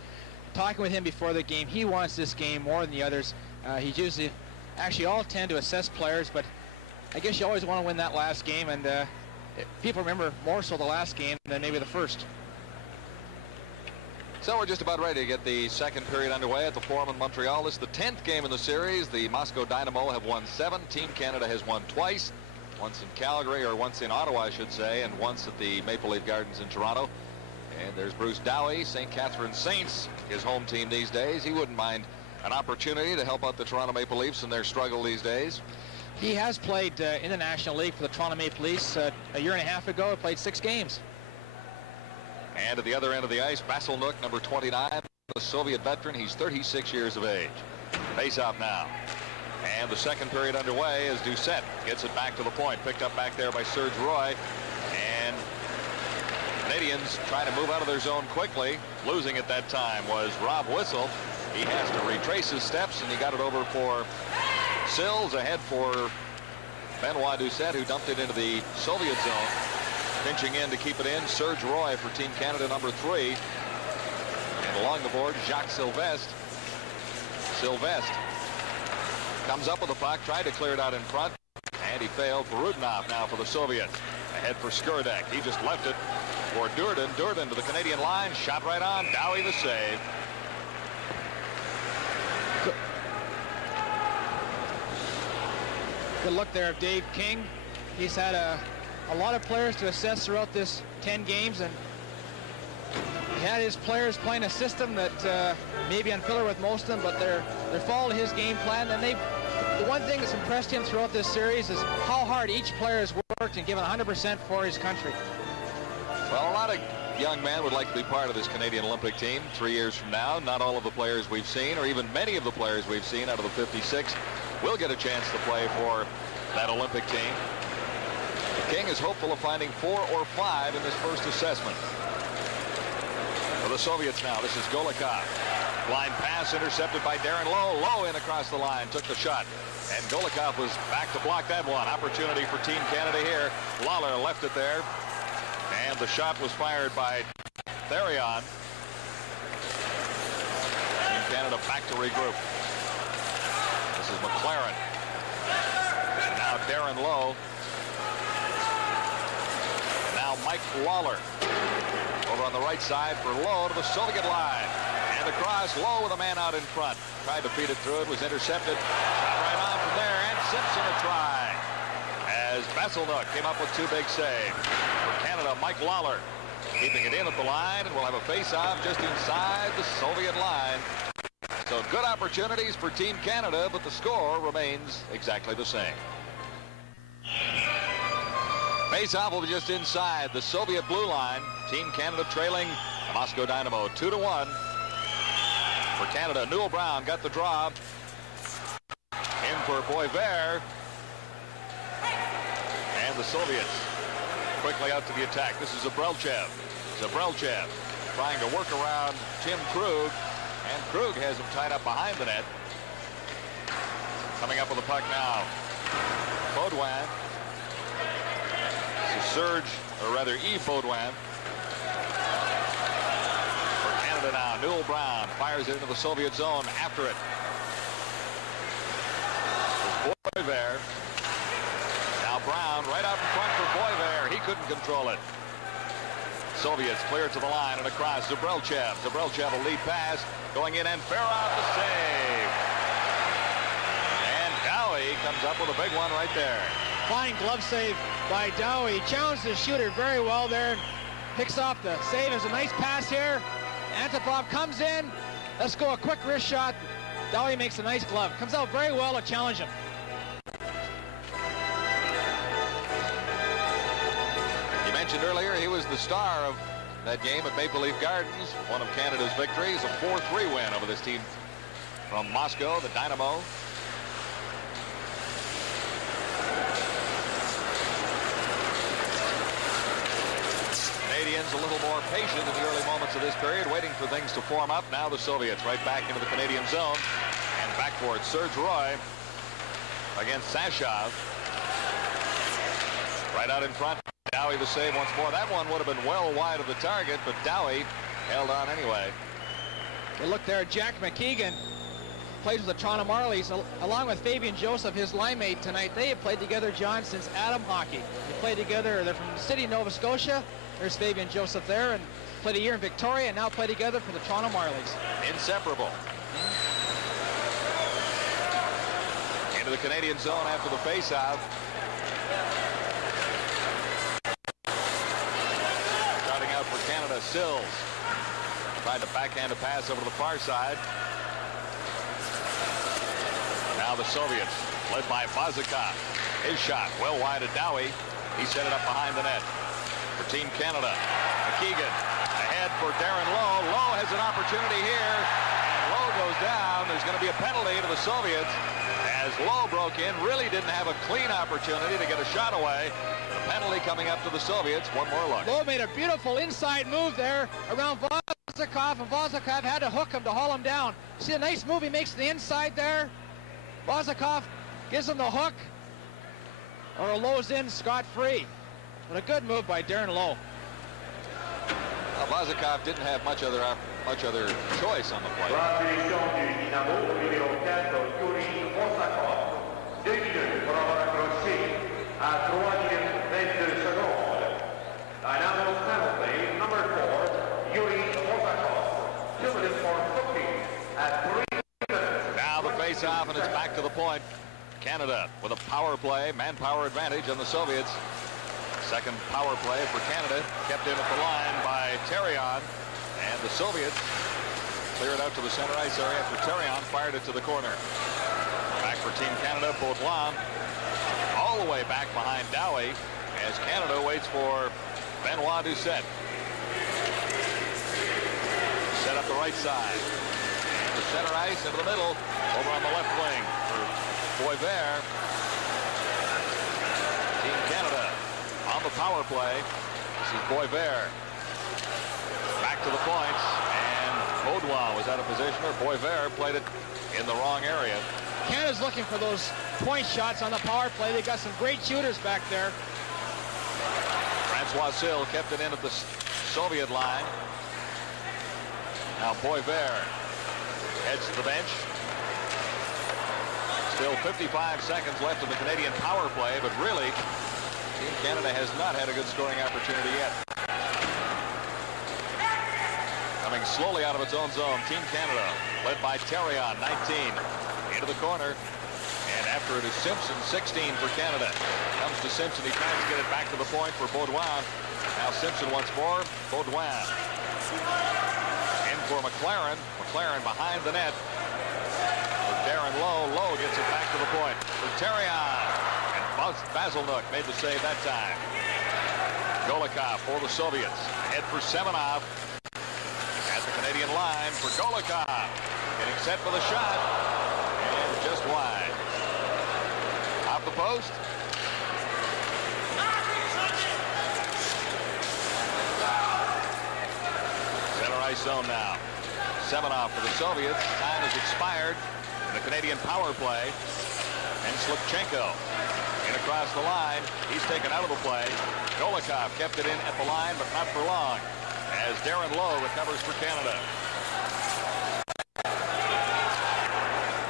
talking with him before the game, he wants this game more than the others. He's usually actually all tend to assess players, but I guess you always want to win that last game, and people remember more so the last game than maybe the first. So we're just about ready to get the second period underway at the Forum in Montreal. This is the 10th game in the series. The Moscow Dynamo have won 7. Team Canada has won twice. Once in Calgary, or once in Ottawa, I should say, and once at the Maple Leaf Gardens in Toronto. And there's Bruce Dowie, St. Catherine Saints, his home team these days. He wouldn't mind an opportunity to help out the Toronto Maple Leafs in their struggle these days. He has played in the National League for the Toronto Maple Leafs a year and a half ago. He played 6 games. And at the other end of the ice, Vasilnuk, number 29, the Soviet veteran. He's 36 years of age. Face-off now. And the second period underway as Doucette gets it back to the point. Picked up back there by Serge Roy. And Canadians trying to move out of their zone quickly. Losing at that time was Rob Whistle. He has to retrace his steps, and he got it over for Sills. Ahead for Benoit Doucette, who dumped it into the Soviet zone. Pinching in to keep it in, Serge Roy for Team Canada, number 3. And along the board, Jacques Sylvestre. Comes up with the puck, tried to clear it out in front, and he failed. For Rudinoff now for the Soviets. Ahead for Skurdek. He just left it for Durden. Durden to the Canadian line. Shot right on. Dowie the save. Good look there of Dave King. He's had a lot of players to assess throughout this 10 games, and he had his players playing a system that may be unfamiliar with most of them, but they're following his game plan. And the one thing that's impressed him throughout this series is how hard each player has worked and given 100% for his country. Well, a lot of young men would like to be part of this Canadian Olympic team 3 years from now. Not all of the players we've seen, or even many of the players we've seen out of the 56, will get a chance to play for that Olympic team. King is hopeful of finding 4 or 5 in this first assessment. For the Soviets now, this is Golikov. Line pass intercepted by Darren Lowe. Lowe in across the line, took the shot. And Golikov was back to block that one. Opportunity for Team Canada here. Lawler left it there. And the shot was fired by Therion. Team Canada back to regroup. This is McLaren. And now Darren Lowe. Now Mike Lawler. Over on the right side for Lowe to the Soviet line. And across, Lowe with a man out in front. Tried to feed it through. It was intercepted. Shot right on from there. And Simpson a try. As Vasselnook came up with 2 big saves. For Canada, Mike Lawler keeping it in at the line. And we'll have a face-off just inside the Soviet line. So good opportunities for Team Canada, but the score remains exactly the same. Face-off will be just inside the Soviet blue line. Team Canada trailing the Moscow Dynamo 2-1. For Canada, Newell Brown got the draw. In for Boisvert. And the Soviets quickly out to the attack. This is Zabrelchev. Zabrelchev trying to work around Tim Krug. And Krug has him tied up behind the net. Coming up with the puck now. Baudouin. This is Serge, or rather Yves Baudouin. For Canada now, Newell Brown fires it into the Soviet zone after it. There's Boisvert. Now Brown right out in front for Boisvert. He couldn't control it. Soviets clear to the line and across. Zabrelchev. Zabrelchev a lead pass. Going in and Farah the save. And Dowie comes up with a big one right there. Fine glove save by Dowie. Challenged the shooter very well there. Picks off the save. There's a nice pass here. Antipov comes in. Let's go a quick wrist shot. Dowie makes a nice glove. Comes out very well to challenge him. You mentioned earlier he was the star of that game at Maple Leaf Gardens. One of Canada's victories, a 4-3 win over this team from Moscow, the Dynamo. Canadians a little more patient in the early moments of this period, waiting for things to form up. Now the Soviets right back into the Canadian zone. And back for it, Serge Roy against Sashov. Right out in front. Dowie the save once more. That one would have been well wide of the target, but Dowie held on anyway. Good look there. Jack McKeegan plays with the Toronto Marlies along with Fabian Joseph, his line mate tonight. They have played together, John, since Adam hockey. They played together. They're from the city of Nova Scotia. There's Fabian Joseph there, and played a year in Victoria and now play together for the Toronto Marlies. Inseparable. Into the Canadian zone after the faceoff. Starting out for Canada, Sills. Tried to backhand a pass over to the far side. Now the Soviets, led by Vazikov. His shot well wide of Dowie. He set it up behind the net. For Team Canada, McKeegan ahead for Darren Lowe. Lowe has an opportunity here. And Lowe goes down. There's going to be a penalty to the Soviets as Lowe broke in. Really didn't have a clean opportunity to get a shot away. The penalty coming up to the Soviets. One more look. Lowe made a beautiful inside move there around Vazikov, and Vazikov had to hook him to haul him down. See a nice move he makes to the inside there. Vazikov gives him the hook. Or Lowe's in scot-free. But a good move by Darren Lowe. Well, Vazikov didn't have much other choice on the play. à 3e22 secondes. Dynamo's penalty, number 4, Yuri Moscow. 2 minutes for hooking at 3 minutes. Now the face-off, and it's back to the point. Canada with a power play, manpower advantage on the Soviets. Second power play for Canada, kept in at the line by Terrion, and the Soviets clear it out to the center ice area after Terrion fired it to the corner. Back for Team Canada, Baudouin all the way back behind Dowie as Canada waits for Benoit Doucette. Set up the right side. And the center ice into the middle, over on the left wing for Boisvert. Team Canada on the power play. This is Boisvert. Back to the points, and Baudouin was out of position, or Boisvert played it in the wrong area. Canada's looking for those point shots on the power play. They got some great shooters back there. Francois Sill kept it in at the Soviet line. Now Boisvert heads to the bench. Still 55 seconds left in the Canadian power play, but really, Team Canada has not had a good scoring opportunity yet. Coming slowly out of its own zone, Team Canada, led by Terrion, 19, into the corner. And after it is Simpson, 16 for Canada. Comes to Simpson, he tries to get it back to the point for Baudouin. Now Simpson once more, Baudouin. In for McLaren. McLaren behind the net. For Darren Lowe. Lowe gets it back to the point for Terrion. And Basilnuk made the save that time. Golikov for the Soviets. Head for Semenov. At the Canadian line for Golikov. Getting set for the shot. And just wide. Off the post. Center ice zone now. Semenov for the Soviets. Time has expired. The Canadian power play. And Slipchenko in across the line. He's taken out of the play. Golikov kept it in at the line, but not for long, as Darren Lowe recovers for Canada.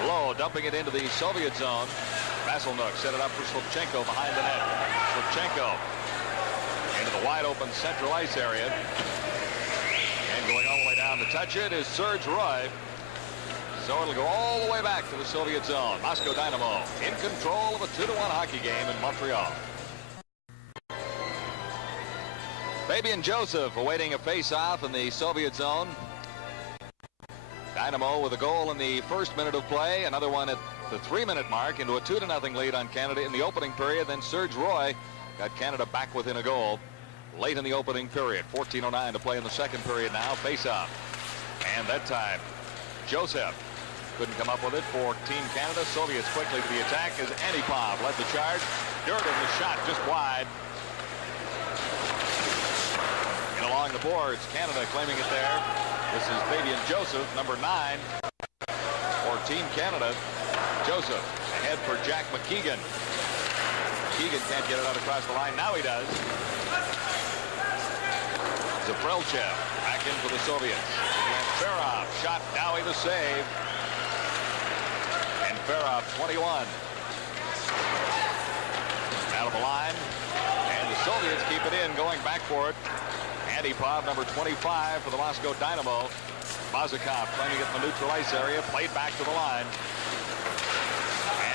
Lowe dumping it into the Soviet zone. Vasilnuk set it up for Slipchenko behind the net. Slipchenko into the wide open central ice area. And going all the way down to touch it is Serge Roy. So it'll go all the way back to the Soviet zone. Moscow Dynamo in control of a 2-1 hockey game in Montreal. Fabian Joseph awaiting a face-off in the Soviet zone. Dynamo with a goal in the first minute of play, another one at the 3-minute mark into a 2-0 lead on Canada in the opening period. Then Serge Roy got Canada back within a goal late in the opening period. 14:09 to play in the second period now. Face-off. And that time, Joseph couldn't come up with it for Team Canada. Soviets quickly to the attack as Antipov led the charge. Durden, the shot just wide. And along the boards, Canada claiming it there. This is Fabian Joseph, number 9 for Team Canada. Joseph ahead for Jack McKeegan. McKeegan can't get it out across the line. Now he does. Zaprelchev back in for the Soviets. And Ferrov shot. Dowie the save. And Ferrov 21. Out of the line. And the Soviets keep it in, going back for it. Antipov, number 25 for the Moscow Dynamo. Bozakov claiming it in the neutral ice area. Played back to the line.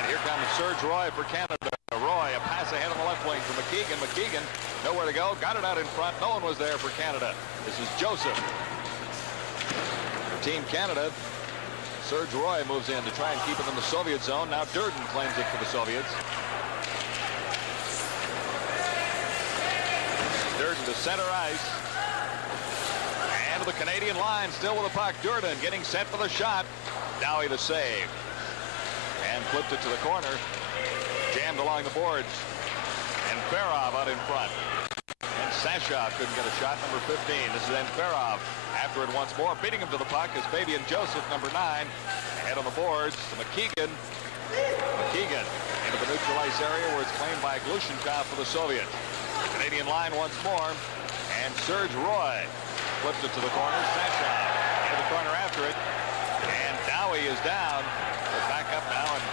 And here comes Serge Roy for Canada. Roy, a pass ahead on the left wing for McKeegan. McKeegan, nowhere to go. Got it out in front. No one was there for Canada. This is Joseph. For Team Canada, Serge Roy moves in to try and keep it in the Soviet zone. Now Durden claims it for the Soviets. Durden to center ice. And to the Canadian line, still with the puck. Durden getting set for the shot. Dowie the save. And flipped it to the corner. Jammed along the boards. And Ferrov out in front. And Sashov couldn't get a shot, number 15. This is then Ferrov after it once more, beating him to the puck is Fabian Joseph, number 9. Ahead on the boards to McKeegan. McKeegan into the neutral ice area where it's claimed by Glushenkov for the Soviets. Canadian line once more. And Serge Roy flips it to the corner. Sashov into the corner after it. And Dowie is down. They're back up now, and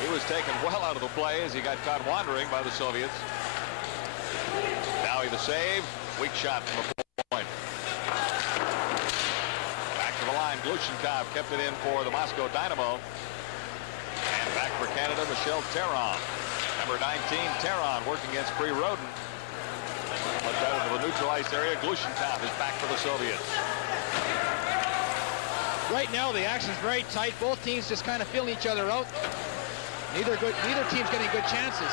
he was was taken well out of the play as he got caught wandering by the Soviets. Now the save. Weak shot from the point. Back to the line. Glushenkov kept it in for the Moscow Dynamo. And back for Canada, Michel Terran. Number 19, Terran working against Pre Roden. But out of the neutralized area, Glushenkov is back for the Soviets. Right now, the action's very tight. Both teams just kind of feeling each other out. Neither team's getting good chances.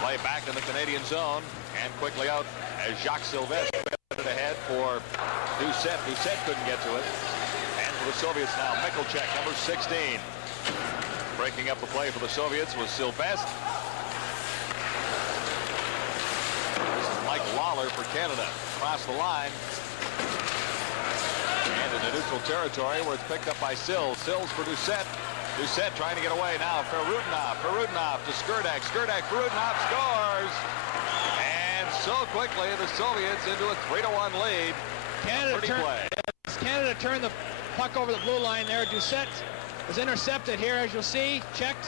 Play back in the Canadian zone, and quickly out as Jacques Sylvestre headed ahead for Doucette. Doucette couldn't get to it. And for the Soviets now, Michalchek, number 16. Breaking up the play for the Soviets was Sylvestre. This is Mike Lawler for Canada. Across the line. And into neutral territory where it's picked up by Sills. Sills for Doucette. Doucette trying to get away now. Perudinov. Perudinov to Skurdak. Skurdak. Perudinov scores. And so quickly the Soviets into a 3-1 lead. Canada turned the puck over the blue line there. Doucette was intercepted here, as you'll see. Checked.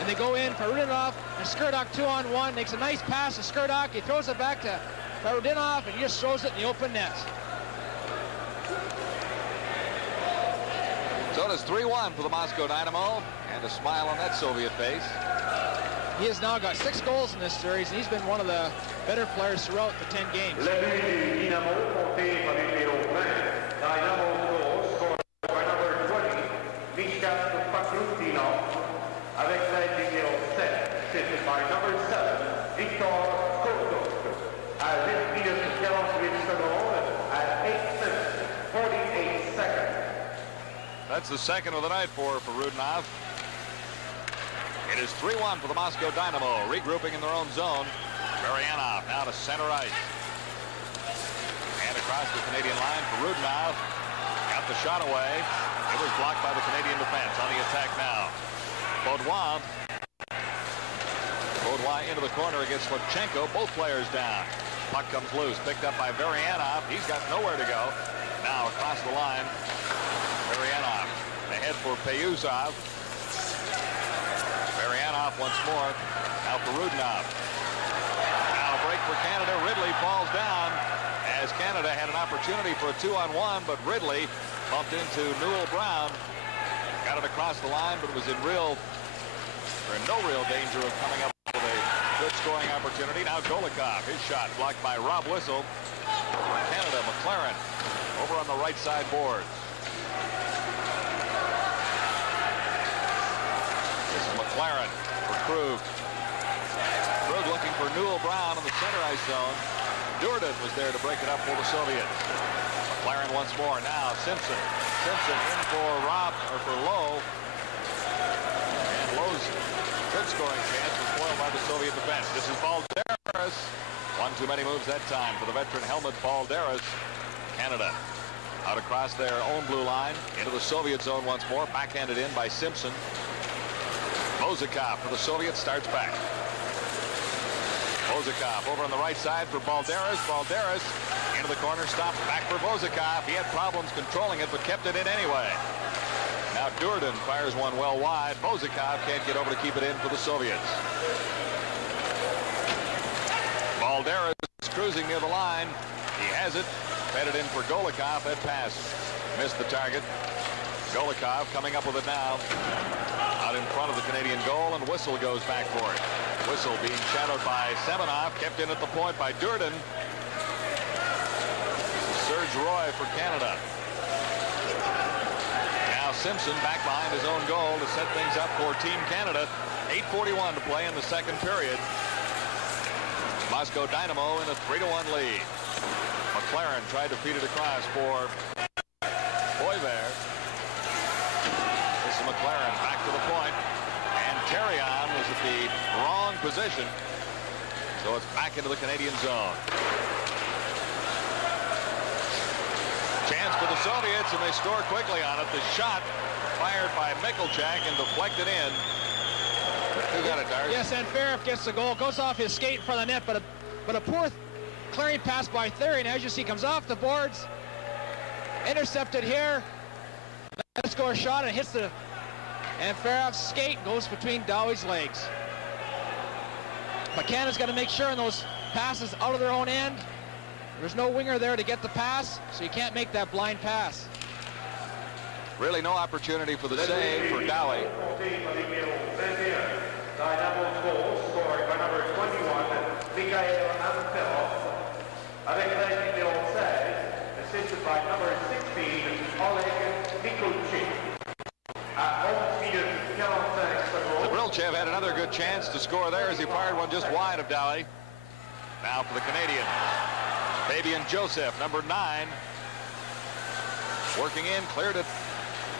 And they go in. Perudinov and Skurdak 2-on-1. Makes a nice pass to Skurdak. He throws it back to Perudinov and he just throws it in the open net. So it is 3-1 for the Moscow Dynamo, and a smile on that Soviet face. He has now got 6 goals in this series, and he's been one of the better players throughout the 10 games. Le but du Dynamo porté par le numéro 20. Dynamo goal scored by number 20, Misha Pakrutinov, avec l'aide du numéro 7, assisted by number 7, Victor Kortov. À 8 minutes 48 secondes, at 8 minutes 48 seconds. That's the second of the night for Perudinov. It is 3-1 for the Moscow Dynamo, regrouping in their own zone. Marianov now to center ice. And across the Canadian line, Perudinov got the shot away. It was blocked by the Canadian defense. On the attack now. Baudouin. Baudouin into the corner against Lutchenko. Both players down. Puck comes loose, picked up by Varianov. He's got nowhere to go. Now across the line. Varianov ahead for Payuzov. Varianov once more. Now for Perudinov. Now a break for Canada. Ridley falls down as Canada had an opportunity for a 2-on-1, but Ridley bumped into Newell Brown. Got it across the line, but was in no real danger of coming up with a good scoring opportunity. Now Golikov, his shot blocked by Rob Whistle. For Canada, McLaren over on the right side boards. This is McLaren for Krug. Krug looking for Newell Brown in the center ice zone. Durden was there to break it up for the Soviets. McLaren once more. Now Simpson. Simpson in for Lowe. And Lowe's good scoring chance was spoiled by the Soviet defense. This is Balderis. One too many moves that time for the veteran Helmut Balderis. Canada out across their own blue line into the Soviet zone once more. Backhanded in by Simpson. Vozikov for the Soviets starts back. Vozikov over on the right side for Balderis. Balderis into the corner, stopped back for Vozikov. He had problems controlling it, but kept it in anyway. Now Durden fires one well wide. Vozikov can't get over to keep it in for the Soviets. Balderis cruising near the line. He has it. Headed in for Golikov. That pass missed the target. Golikov coming up with it now. Out in front of the Canadian goal, and Whistle goes back for it. Whistle being shadowed by Semenov, kept in at the point by Durden. This is Serge Roy for Canada. Now Simpson back behind his own goal to set things up for Team Canada. 8:41 to play in the second period. Moscow Dynamo in a 3-1 lead. McLaren tried to feed it across for Boisvert. This is McLaren back to the point, and Terrion was at the wrong position, so it's back into the Canadian zone. Chance for the Soviets, and they score quickly on it. The shot fired by Michalchek and deflected in. Who got it, Dars? Yes, and Farif gets the goal, goes off his skate in front of the net, but a poor clearing pass by Therian, as you see, comes off the boards, intercepted here. Let's go a shot and hits the And Farov's skate goes between Dowie's legs. But Canada's got to make sure in those passes out of their own end, there's no winger there to get the pass, so you can't make that blind pass. Really no opportunity for the save for Dowie. Dynamo scoring by number 21, Mikael Anselov. Avec the onside, assisted by number 16, Oleg Mikulchik. Zabrilchev had another good chance to score there as he fired one just wide of Dowie. Now for the Canadians, Fabian Joseph, number 9, working in, cleared it,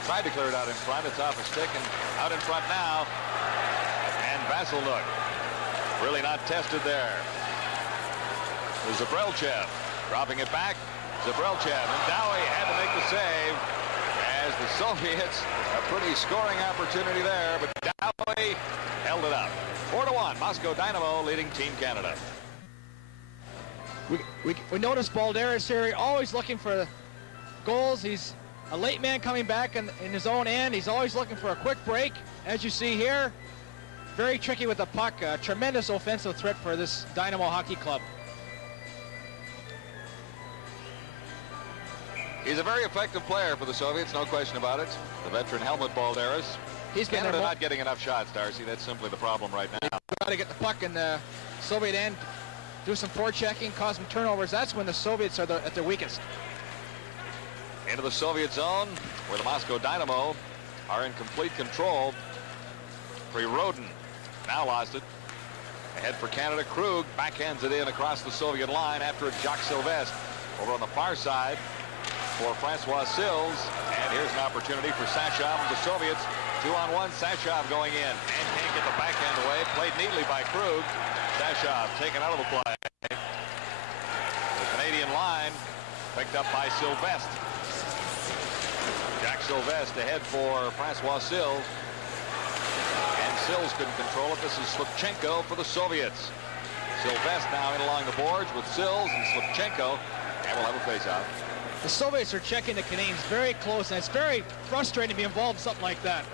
tried to clear it out in front. It's off a stick and out in front now. And Vasilnuk really not tested there. Zabrilchev dropping it back. Zabrilchev, and Dowie had to make the save as the Soviets, a pretty scoring opportunity there, but Dowie held it up. 4-1, Moscow Dynamo leading Team Canada. We noticed Balderis here, always looking for goals. He's a late man coming back in his own end. He's always looking for a quick break. As you see here, very tricky with the puck. A tremendous offensive threat for this Dynamo hockey club. He's a very effective player for the Soviets, no question about it. The veteran Helmut Balderis. He's Canada not getting enough shots, Darcy. That's simply the problem right now. Got to get the puck in the Soviet end, do some forechecking, cause some turnovers. That's when the Soviets are at their weakest. Into the Soviet zone, where the Moscow Dynamo are in complete control. Prirodin now lost it. Ahead for Canada, Krug backhands it in across the Soviet line after it Jacques Sylvestre. Over on the far side for Francois Sills, and here's an opportunity for Sashov and the Soviets. 2-on-1, Sashov going in and can't get the backhand away. Played neatly by Krug. Sashov taken out of the play. The Canadian line picked up by Sylvestre. Jacques Sylvestre ahead for Francois Sills. And Sills couldn't control it. This is Slipchenko for the Soviets. Sylvestre now in along the boards with Sills and Slipchenko. And we'll have a face-off. The Soviets are checking the Canadians very close, and it's very frustrating to be involved in something like that.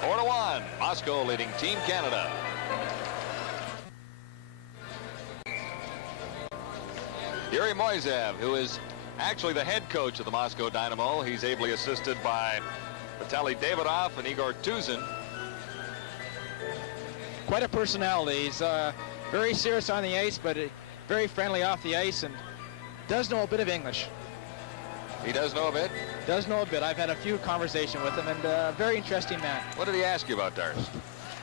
4-1, Moscow leading Team Canada. Yuri Moiseev, who is actually the head coach of the Moscow Dynamo. He's ably assisted by Vitaly Davidov and Igor Tuzin. Quite a personality. He's very serious on the ice, but very friendly off the ice, and does know a bit of English. He does know a bit? Does know a bit. I've had a few conversations with him, and very interesting man. What did he ask you about, Dars?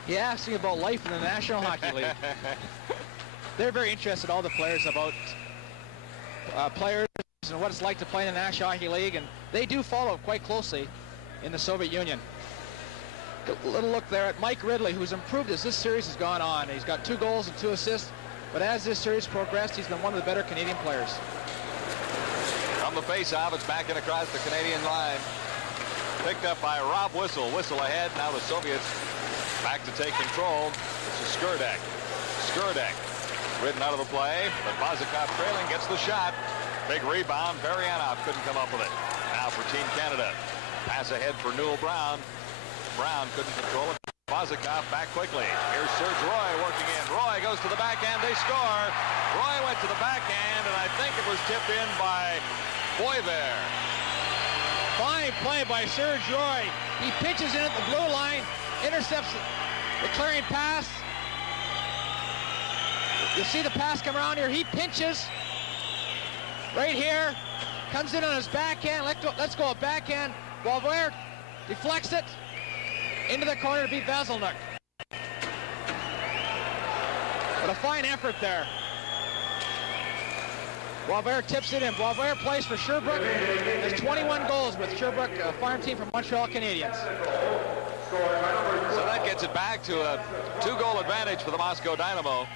He asked me about life in the National Hockey League. They're very interested, all the players, about players and what it's like to play in the National Hockey League, and they do follow quite closely in the Soviet Union. A little look there at Mike Ridley, who's improved as this series has gone on. He's got 2 goals and 2 assists, but as this series progressed, he's been one of the better Canadian players. From the face-off, it's back and across the Canadian line. Picked up by Rob Whistle. Whistle ahead. Now the Soviets back to take control. This is Skurdek. Skurdek ridden out of the play, but Vazikov trailing gets the shot. Big rebound. Varianov couldn't come up with it. Now for Team Canada. Pass ahead for Newell Brown. Brown couldn't control it. Vazikov back quickly. Here's Serge Roy working in. Roy goes to the backhand. They score. Roy went to the backhand, and I think it was tipped in by Boyver. Fine play by Serge Roy. He pitches in at the blue line, intercepts the clearing pass. You'll see the pass come around here. He pinches right here, comes in on his backhand. Let's go a backhand. Boyver deflects it into the corner to beat Vasilnuk. But a fine effort there. Boisvert tips it in. Boisvert plays for Sherbrooke. Has 21 goals with Sherbrooke, a farm team from Montreal Canadiens. So that gets it back to a 2-goal advantage for the Moscow Dynamo.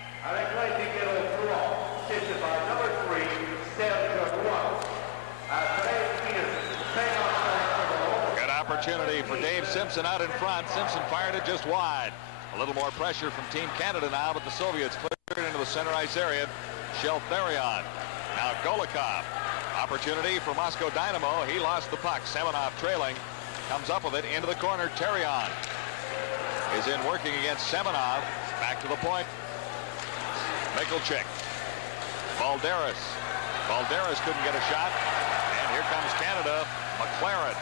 Good opportunity for Dave Simpson out in front. Simpson fired it just wide. A little more pressure from Team Canada now, but the Soviets cleared it into the center ice area. Sheltharion. Now Golikov. Opportunity for Moscow Dynamo. He lost the puck. Semenov trailing. Comes up with it into the corner. Terrion is in working against Semenov. Back to the point. Mikulchik. Balderis. Balderis couldn't get a shot. And here comes Canada. McLaren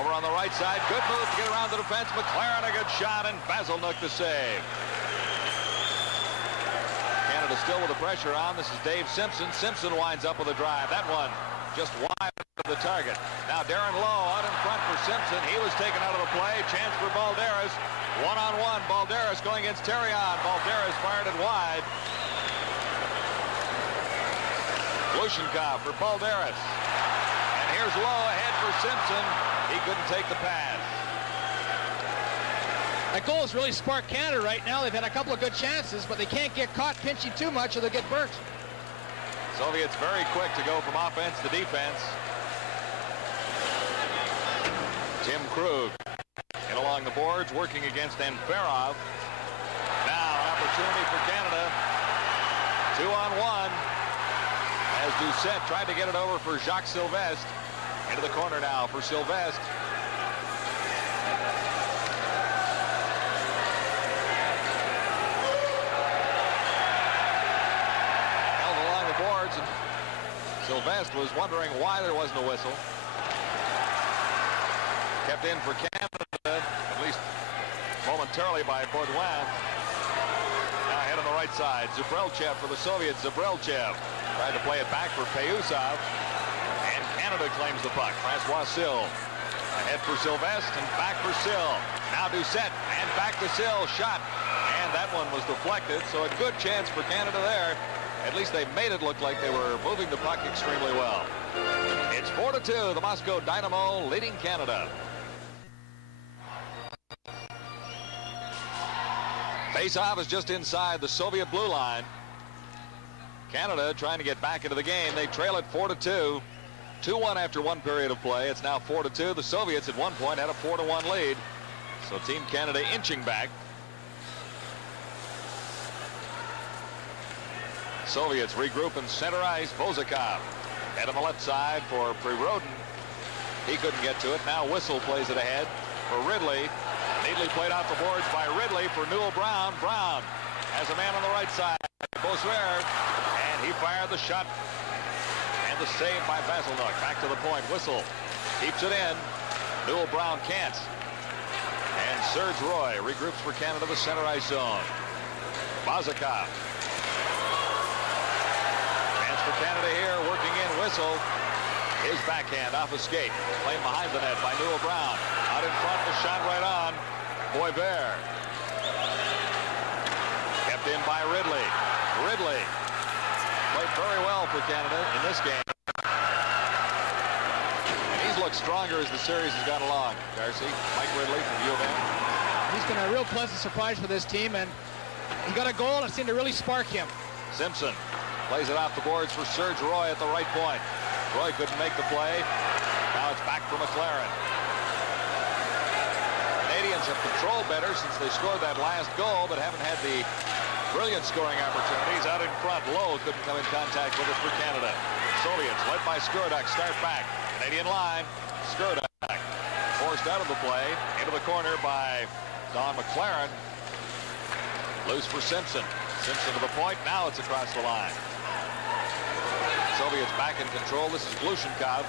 over on the right side. Good move to get around the defense. McLaren a good shot, and Basilnuk the save. Canada still with the pressure on. This is Dave Simpson. Simpson winds up with a drive. That one just wide of the target. Now Darren Lowe out in front for Simpson. He was taken out of the play. Chance for Balderis. One-on-one. Balderis going against Terrion. Balderis fired it wide. Glushenkov for Balderis. And here's Lowe ahead for Simpson. He couldn't take the pass. That goal has really sparked Canada right now. They've had a couple of good chances, but they can't get caught pinching too much or they'll get burnt. Soviets very quick to go from offense to defense. Tim Krug in along the boards, working against Anferov. Now an opportunity for Canada. 2-on-1. As Doucette tried to get it over for Jacques Sylvestre. Into the corner now for Sylvestre. And Sylvestre was wondering why there wasn't a whistle. Kept in for Canada, at least momentarily by Baudouin. Now ahead on the right side, Zabrelchev for the Soviets. Zabrelchev tried to play it back for Payusov. And Canada claims the puck. Francois Sill ahead for Sylvestre and back for Sill. Now Doucette and back to Sill. Shot. And that one was deflected, so a good chance for Canada there. At least they made it look like they were moving the puck extremely well. It's 4-2, the Moscow Dynamo leading Canada. Face-off is just inside the Soviet blue line. Canada trying to get back into the game. They trail it 4-2. 2-1 after one period of play. It's now 4-2. The Soviets at one point had a 4-1 lead. So Team Canada inching back. Soviets regroup in center ice. Vozakov head on the left side for Prirodin. He couldn't get to it. Now Whistle plays it ahead for Ridley. Neatly played out the boards by Ridley for Newell Brown. Brown has a man on the right side. Bossuer, and he fired the shot. And the save by Basilnuk. Back to the point. Whistle keeps it in. Newell Brown can't. And Serge Roy regroups for Canada, the center ice zone. Vozakov. For Canada here, working in Whistle. His backhand off a skate. Played behind the net by Newell Brown. Out in front, the shot right on. Boisvert. Kept in by Ridley. Ridley played very well for Canada in this game. And he's looked stronger as the series has gone along. Darcy, Mike Ridley from U of M. He's been a real pleasant surprise for this team, and he got a goal and it seemed to really spark him. Simpson plays it off the boards for Serge Roy at the right point. Roy couldn't make the play. Now it's back for McLaren. Canadians have controlled better since they scored that last goal, but haven't had the brilliant scoring opportunities. Out in front, Lowe couldn't come in contact with it for Canada. Soviets led by Skurduk start back. Canadian line. Skurduk forced out of the play. Into the corner by Don McLaren. Loose for Simpson. Simpson to the point. Now it's across the line. Soviets back in control. This is Glushenkov.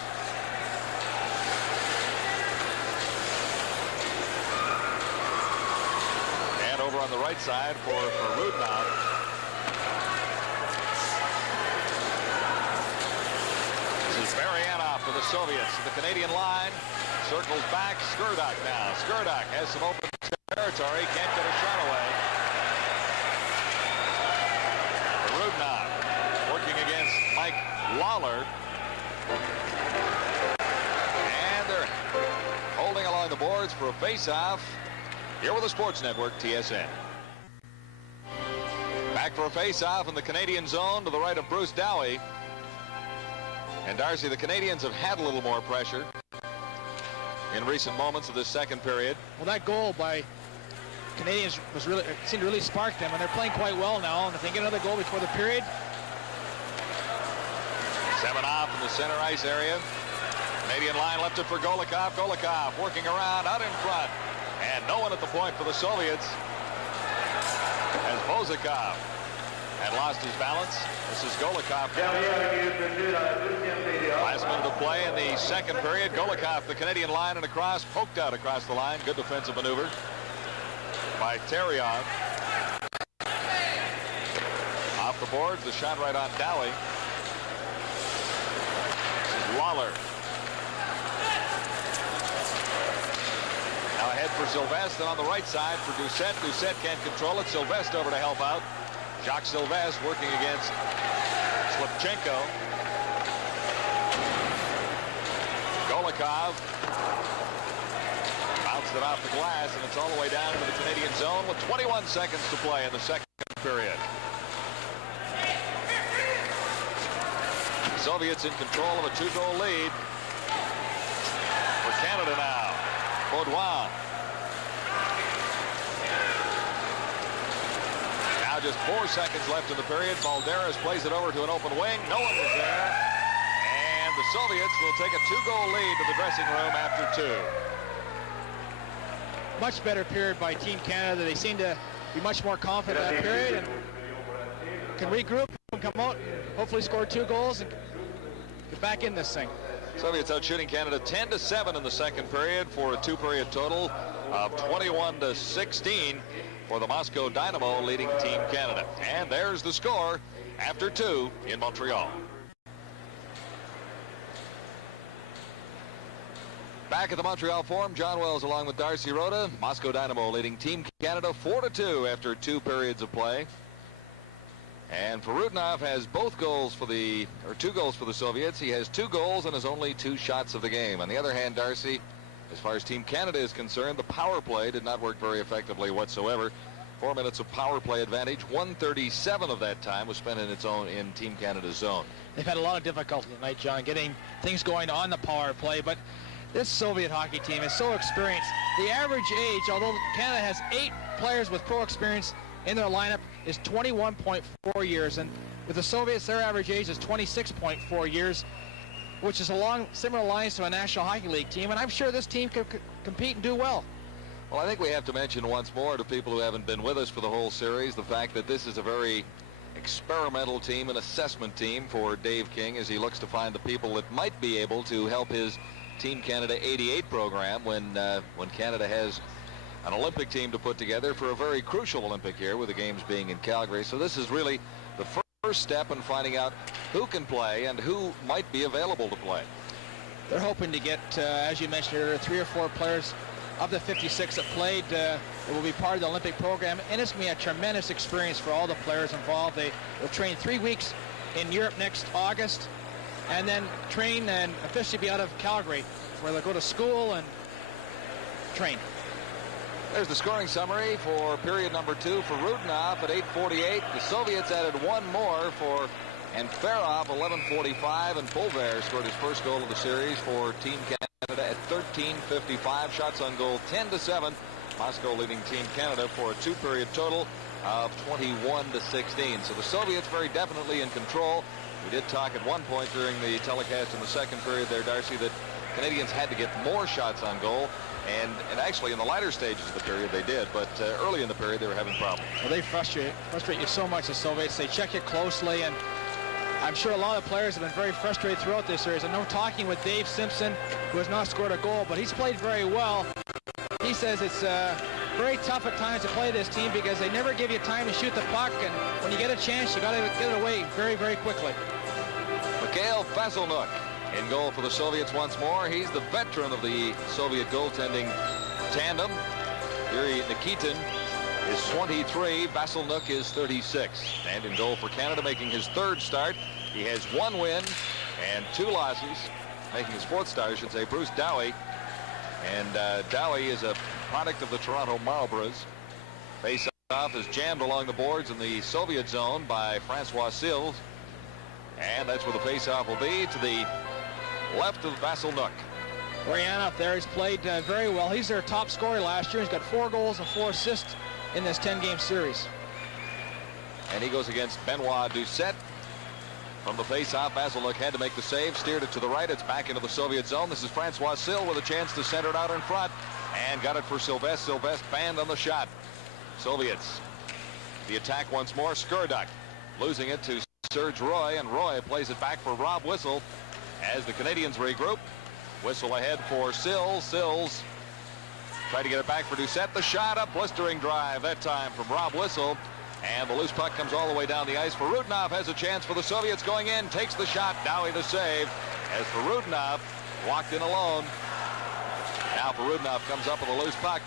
And over on the right side for Rudnov. This is Marianov for the Soviets. The Canadian line circles back. Skurduk now. Skurduk has some open territory. Can't get a shot away. Rudnov working against Mike Lawler. And they're holding along the boards for a face-off. Here with the Sports Network, TSN. Back for a face-off in the Canadian zone to the right of Bruce Dowie. And Darcy, the Canadians have had a little more pressure in recent moments of this second period. Well, that goal by Canadians was really seemed to really spark them, and they're playing quite well now. And if they get another goal before the period. Semenov in the center ice area. Canadian line left it for Golikov. Golikov working around out in front. And no one at the point for the Soviets as Bozikov had lost his balance. This is Golikov. Last minute of play in the second period. Golikov, the Canadian line and across, poked out across the line. Good defensive maneuver by Therien. Off the boards, the shot right on Dowie. This is Lawler. Now ahead for Sylvestre, and on the right side for Doucette. Doucette can't control it. Sylvestre over to help out. Jacques Sylvestre working against Slipchenko. Golikov bounced it off the glass, and it's all the way down into the Canadian zone with 21 seconds to play in the second period. Soviets in control of a 2-goal lead for Canada now. Baudouin. Now just 4 seconds left in the period. Balderis plays it over to an open wing. No one was there. And the Soviets will take a 2-goal lead to the dressing room after 2. Much better period by Team Canada. They seem to be much more confident in that period and can regroup and come out, hopefully score 2 goals and get back in this thing. Soviets out shooting Canada 10-7 in the second period for a 2-period total of 21-16 for the Moscow Dynamo leading Team Canada. And there's the score after 2 in Montreal. Back at the Montreal Forum, John Wells along with Darcy Rhoda. Moscow Dynamo leading Team Canada 4-2 after 2 periods of play. And Farutnov has 2 goals for the Soviets. He has 2 goals and has only 2 shots of the game. On the other hand, Darcy, as far as Team Canada is concerned, the power play did not work very effectively whatsoever. 4 minutes of power play advantage. 137 of that time was spent in Team Canada's zone. They've had a lot of difficulty tonight, John, getting things going on the power play, but this Soviet hockey team is so experienced. The average age, although Canada has 8 players with pro experience in their lineup, is 21.4 years, and with the Soviets, their average age is 26.4 years, which is along similar lines to a National Hockey League team, and I'm sure this team could compete and do well. Well, I think we have to mention once more to people who haven't been with us for the whole series the fact that this is a very experimental team, an assessment team for Dave King as he looks to find the people that might be able to help his Team Canada 88 program when Canada has an Olympic team to put together for a very crucial Olympic year with the games being in Calgary. So this is really the first step in finding out who can play and who might be available to play. They're hoping to get, as you mentioned earlier, 3 or 4 players of the 56 that played that will be part of the Olympic program, and it's going to be a tremendous experience for all the players involved. They will train 3 weeks in Europe next August, and then train and officially be out of Calgary, where they'll go to school and train. There's the scoring summary for period number 2 for Rudinov at 8:48. The Soviets added 1 more for Anferov, 11:45, and Pulver scored his first goal of the series for Team Canada at 13:55. Shots on goal 10-7. Moscow leading Team Canada for a 2-period total of 21-16. So the Soviets very definitely in control. We did talk at one point during the telecast in the second period there, Darcy, that Canadians had to get more shots on goal. And actually in the latter stages of the period they did, but early in the period they were having problems. Well, they frustrate you so much, the Soviets. They check it closely, and I'm sure a lot of players have been very frustrated throughout this series. I know talking with Dave Simpson, who has not scored a goal, but he's played very well. He says it's very tough at times to play this team because they never give you time to shoot the puck, and when you get a chance, you got to get it away very, very quickly. Mikhail Vasilnuk in goal for the Soviets once more. He's the veteran of the Soviet goaltending tandem. Yuri Nikitin is 23. Vasilnuk is 36. And in goal for Canada, making his 3rd start. He has 1 win and 2 losses. Making his 4th start, I should say, Bruce Dowie. And Dowie is a product of the Toronto Marlboros. Face-off is jammed along the boards in the Soviet zone by Francois Sills. And that's where the face-off will be, to the left of Vasilnuk. Orianov there has played very well. He's their top scorer last year. He's got 4 goals and 4 assists in this 10-game series. And he goes against Benoit Doucette. From the face-off, Vasiluk had to make the save, steered it to the right. It's back into the Soviet zone. This is Francois Sill with a chance to center it out in front, and got it for Sylvestre. Sylvestre banned on the shot. Soviets, the attack once more. Skurduk losing it to Serge Roy, and Roy plays it back for Rob Whistle as the Canadians regroup. Whistle ahead for Sill. Sills tried to get it back for Doucette. The shot, a blistering drive that time from Rob Whistle. And the loose puck comes all the way down the ice for Rudinov. Has a chance for the Soviets going in. Takes the shot. Dowie the save. As for Rudinov, walked in alone. Now for Rudinov, comes up with a loose puck.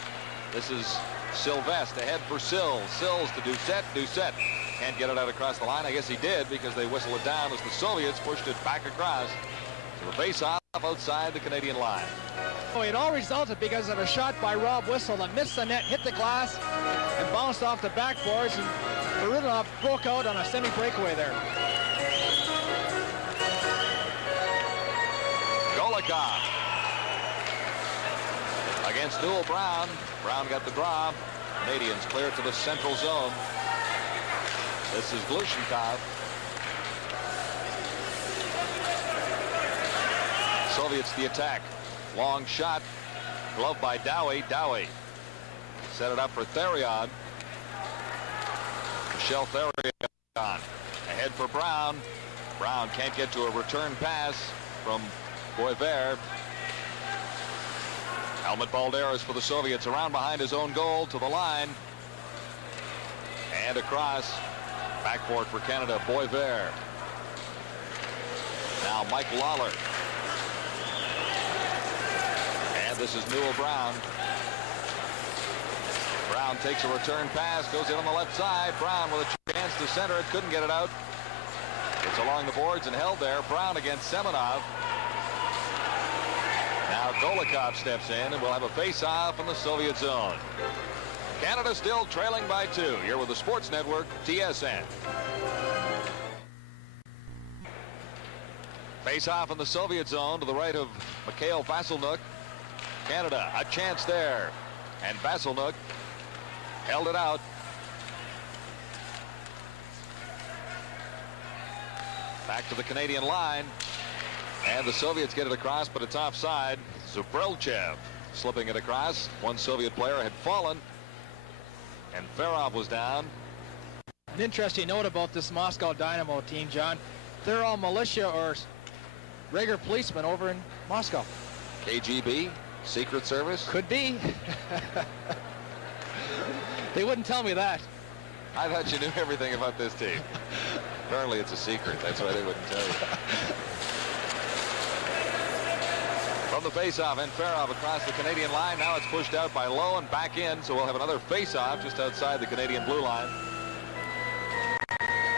This is Sylvestre ahead for Sills. Sills to Doucette. Doucette can't get it out across the line. I guess he did, because they whistle it down as the Soviets pushed it back across. So the face-off outside the Canadian line. Oh, it all resulted because of a shot by Rob Whistle that missed the net, hit the glass, and bounced off the backboards, and Rudinov broke out on a semi-breakaway there. Golikov against Newell Brown. Brown got the draw. Canadians clear to the central zone. This is Glushenkov. Soviets the attack. Long shot. Glove by Dowie. Dowie set it up for Therion. Michel Therion ahead for Brown. Brown can't get to a return pass from Boisvert. Helmut Balderis for the Soviets, around behind his own goal to the line. And across. Backboard for Canada, Boisvert. Now Mike Lawler. And this is Newell Brown. Brown takes a return pass, goes in on the left side. Brown with a chance to center it, couldn't get it out. It's along the boards and held there. Brown against Semenov. Now Golikov steps in, and we'll have a face-off in the Soviet zone. Canada still trailing by 2. Here with the Sports Network, TSN. Face-off in the Soviet zone to the right of Mikhail Vasiluk. Canada, a chance there. And Vasiluk held it out. Back to the Canadian line. And the Soviets get it across, but it's offside. Zubrilchev slipping it across. One Soviet player had fallen, and Ferov was down. An interesting note about this Moscow Dynamo team, John. They're all militia or regular policemen over in Moscow. KGB, Secret Service? Could be. They wouldn't tell me that. I thought you knew everything about this team. Apparently it's a secret. That's why they wouldn't tell you. From the face-off, and Ferov across the Canadian line. Now it's pushed out by Lowe and back in, so we'll have another face-off just outside the Canadian blue line.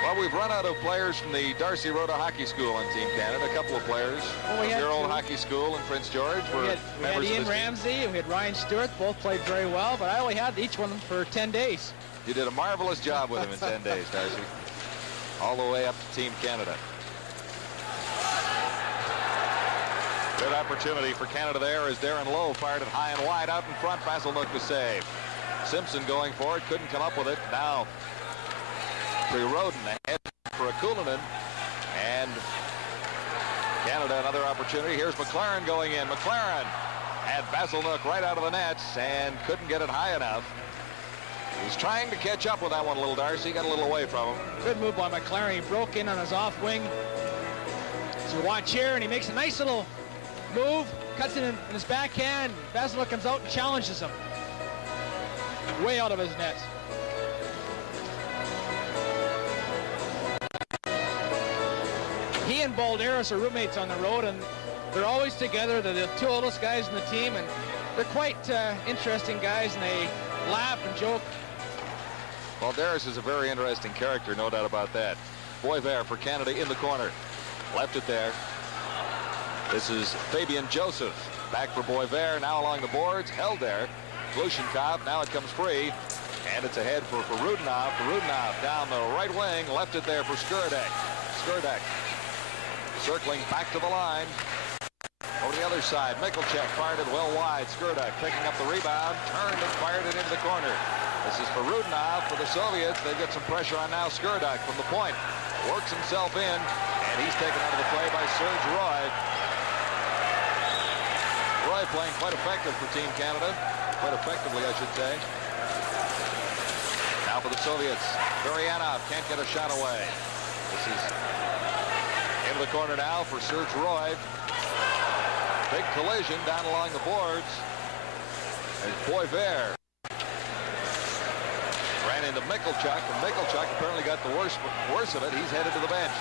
Well, we've run out of players from the Darcy Rhoda Hockey School on Team Canada. A couple of players from their old hockey school in Prince George were we had Ian Ramsey, we had Ryan Stewart. Both played very well, but I only had each one for 10 days. You did a marvelous job with him in 10 days, Darcy. All the way up to Team Canada. Good opportunity for Canada there as Darren Lowe fired it high and wide out in front. Vasiluk to save. Simpson going for it, couldn't come up with it. Now Prirodin ahead for a Kulinen, and Canada another opportunity. Here's McLaren going in. McLaren had Vasiluk right out of the nets and couldn't get it high enough. He was trying to catch up with that one, little Darcy. Got a little away from him. Good move by McLaren. He broke in on his off wing. So watch here, and he makes a nice little move, cuts it in his backhand. Vasiluk comes out and challenges him. Way out of his net. He and Balderis are roommates on the road, and they're always together. They're the two oldest guys in the team, and they're quite interesting guys, and they laugh and joke. Balderis is a very interesting character, no doubt about that. Boisvert for Canada in the corner. Left it there. This is Fabian Joseph. Back for Boisvert, now along the boards, held there. Glushenkov, now it comes free. And it's ahead for Rudinov. Rudinov down the right wing, left it there for Skurduk. Skurduk circling back to the line. Over the other side, Michalchek fired it well wide. Skurduk picking up the rebound, turned and fired it into the corner. This is for Rudinov for the Soviets. They get some pressure on now. Skurduk from the point works himself in and And he's taken out of the play by Serge Roy. Roy playing quite effective for Team Canada. Quite effectively, I should say. Now for the Soviets. Varianov can't get a shot away. This is into the corner now for Serge Roy. Big collision down along the boards. As Boisvert ran into Michalchuk, and Michalchuk apparently got the worst of it. He's headed to the bench.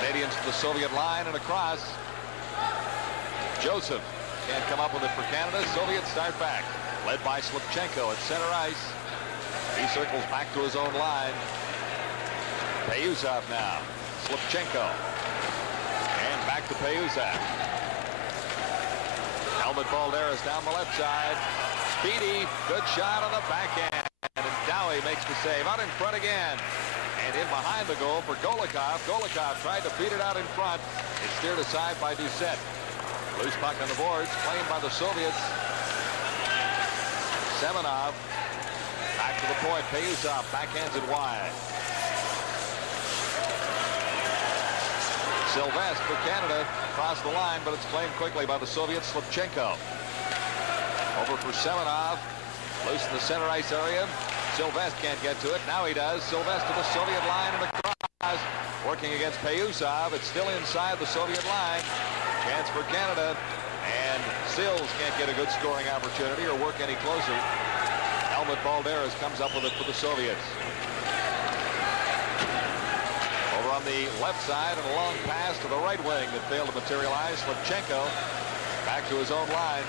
Canadians to the Soviet line and across. Joseph can't come up with it for Canada. Soviets start back. Led by Slipchenko at center ice. He circles back to his own line. Payuzov now. Slipchenko. And back to Payuzov. Helmut Balderis down the left side. Speedy. Good shot on the backhand. And Dowie makes the save. Out in front again. And in behind the goal for Golikov. Golikov tried to feed it out in front. It's steered aside by Doucette. Loose puck on the boards. Claimed by the Soviets. Semenov. Back to the point. Payuzov backhands it wide. Sylvestre for Canada across the line, but it's claimed quickly by the Soviets. Slipchenko. Over for Semenov. Loose in the center ice area. Sylvestre can't get to it. Now he does. Sylvestre to the Soviet line and across. Working against Payuzov. It's still inside the Soviet line. Chance for Canada. And Sills can't get a good scoring opportunity or work any closer. Helmut Balderis comes up with it for the Soviets. Over on the left side, and a long pass to the right wing that failed to materialize. Slipchenko back to his own line.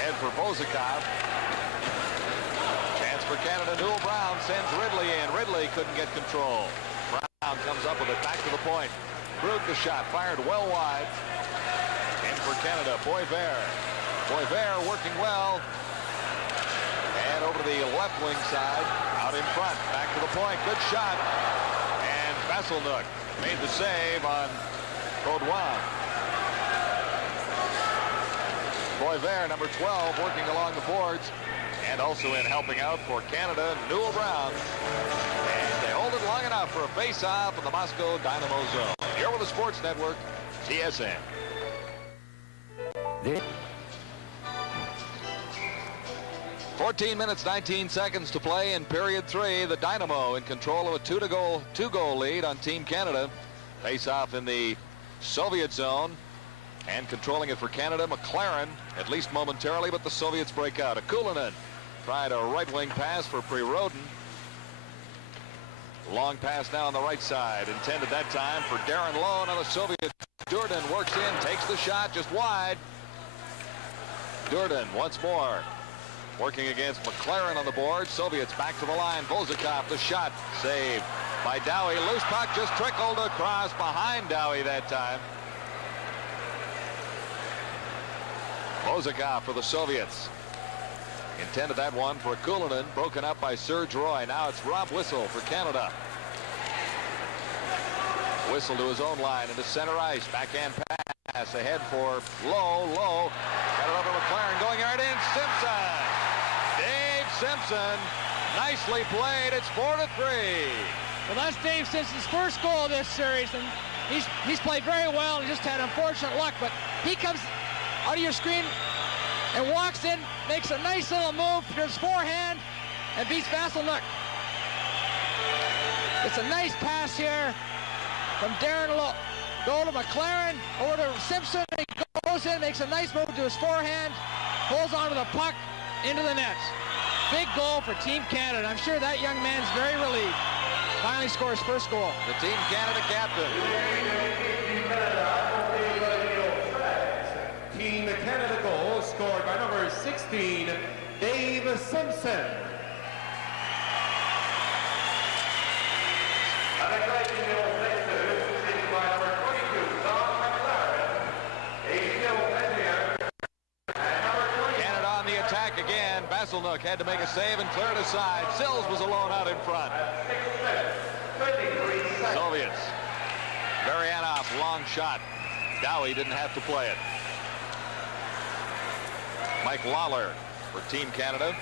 Ahead for Bozakov. Chance for Canada. Newell Brown sends Ridley in. Ridley couldn't get control. Brown comes up with it back to the point. Krug the shot, fired well wide. In for Canada, Boisvert. Boisvert working well. And over to the left wing side, out in front, back to the point. Good shot. And Vasselnook made the save on Baudouin. Boisvert, number 12, working along the boards. And also in helping out for Canada, Newell Brown. And they hold it long enough for a face-off in the Moscow Dynamo zone. Here with the Sports Network, TSN. 14 minutes, 19 seconds to play in period 3. The Dynamo in control of a two-goal lead on Team Canada. Face-off in the Soviet zone. And controlling it for Canada, McLaren, at least momentarily, but the Soviets break out. Akulinen tried a right-wing pass for Prirodin. Long pass now on the right side, intended that time for Darren Lowe on the Soviet. Durden works in, takes the shot just wide. Durden once more working against McLaren on the board. Soviets back to the line. Bozakov, the shot saved by Dowie. Loose puck just trickled across behind Dowie that time. Bozakov for the Soviets. Intended that one for Akulinen, broken up by Serge Roy. Now it's Rob Whistle for Canada. Whistle to his own line into center ice. Backhand pass ahead for Lowe. Lowe got it over McLaren, going right in. Simpson. Dave Simpson. Nicely played. It's 4-3. Well, that's Dave Simpson's first goal of this series, and he's played very well. He just had unfortunate luck, but he comes out of your screen and walks in, makes a nice little move to his forehand, and beats Vasselnook. It's a nice pass here from Darren Lowe. Goal to McLaren, over to Simpson. He goes in, makes a nice move to his forehand, pulls onto the puck into the net. Big goal for Team Canada. I'm sure that young man's very relieved. Finally scores first goal. The Team Canada captain. Team Canada goal scored by number 16, Dave Simpson. And a great deal next to by number 22, Don McLaren, 80 and number 20. Canada on the attack again. Vasselnook had to make a save and clear it aside. Sills was alone out in front. Soviets. Varianov, long shot. Dowie didn't have to play it. Mike Lawler for Team Canada.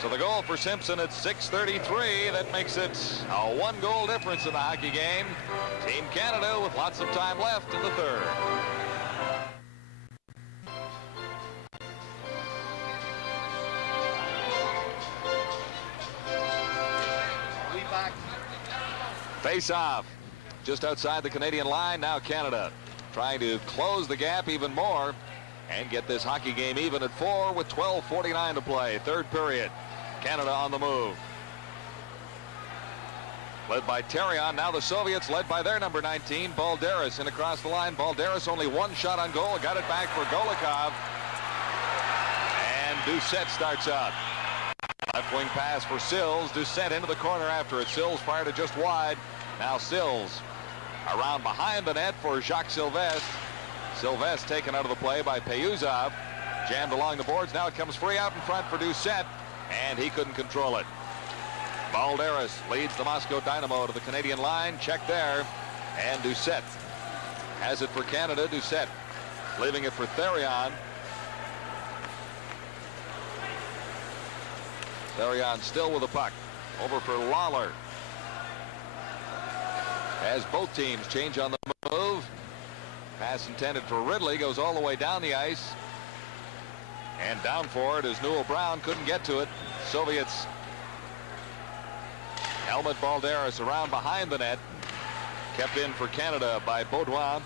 So the goal for Simpson at 6:33. That makes it a 1-goal difference in the hockey game. Team Canada with lots of time left in the third. Face off just outside the Canadian line. Now Canada trying to close the gap even more and get this hockey game even at 4 with 12:49 to play. Third period. Canada on the move. Led by Terrion. Now the Soviets led by their number 19, Balderis, in across the line. Balderis only 1 shot on goal. Got it back for Golikov. And Doucette starts out. Left wing pass for Sills. Doucette into the corner after it. Sills fired it just wide. Now Sills around behind the net for Jacques Sylvestre. Sylvestre taken out of the play by Payuzov. Jammed along the boards. Now it comes free out in front for Doucette. And he couldn't control it. Balderis leads the Moscow Dynamo to the Canadian line. Check there. And Doucette has it for Canada. Doucette leaving it for Therion. Therion still with the puck. Over for Lawler. As both teams change on the move. Pass intended for Ridley. Goes all the way down the ice. And down for it as Newell Brown couldn't get to it. Soviets. Helmut Balderis around behind the net. Kept in for Canada by Baudouin.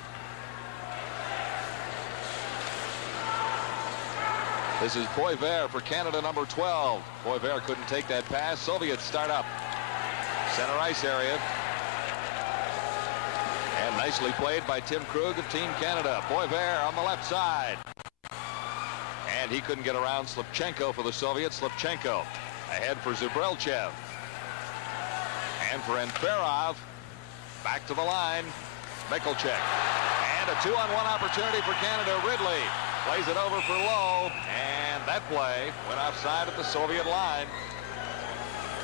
This is Poivert for Canada, number 12. Poivert couldn't take that pass. Soviets start up. Center ice area. And nicely played by Tim Krug of Team Canada. Poivert on the left side. And he couldn't get around Slipchenko for the Soviets. Slipchenko ahead for Zubrilchev. And for Enferov. Back to the line. Mikulchek. And a 2-on-1 opportunity for Canada. Ridley plays it over for Lowe. And that play went offside at the Soviet line.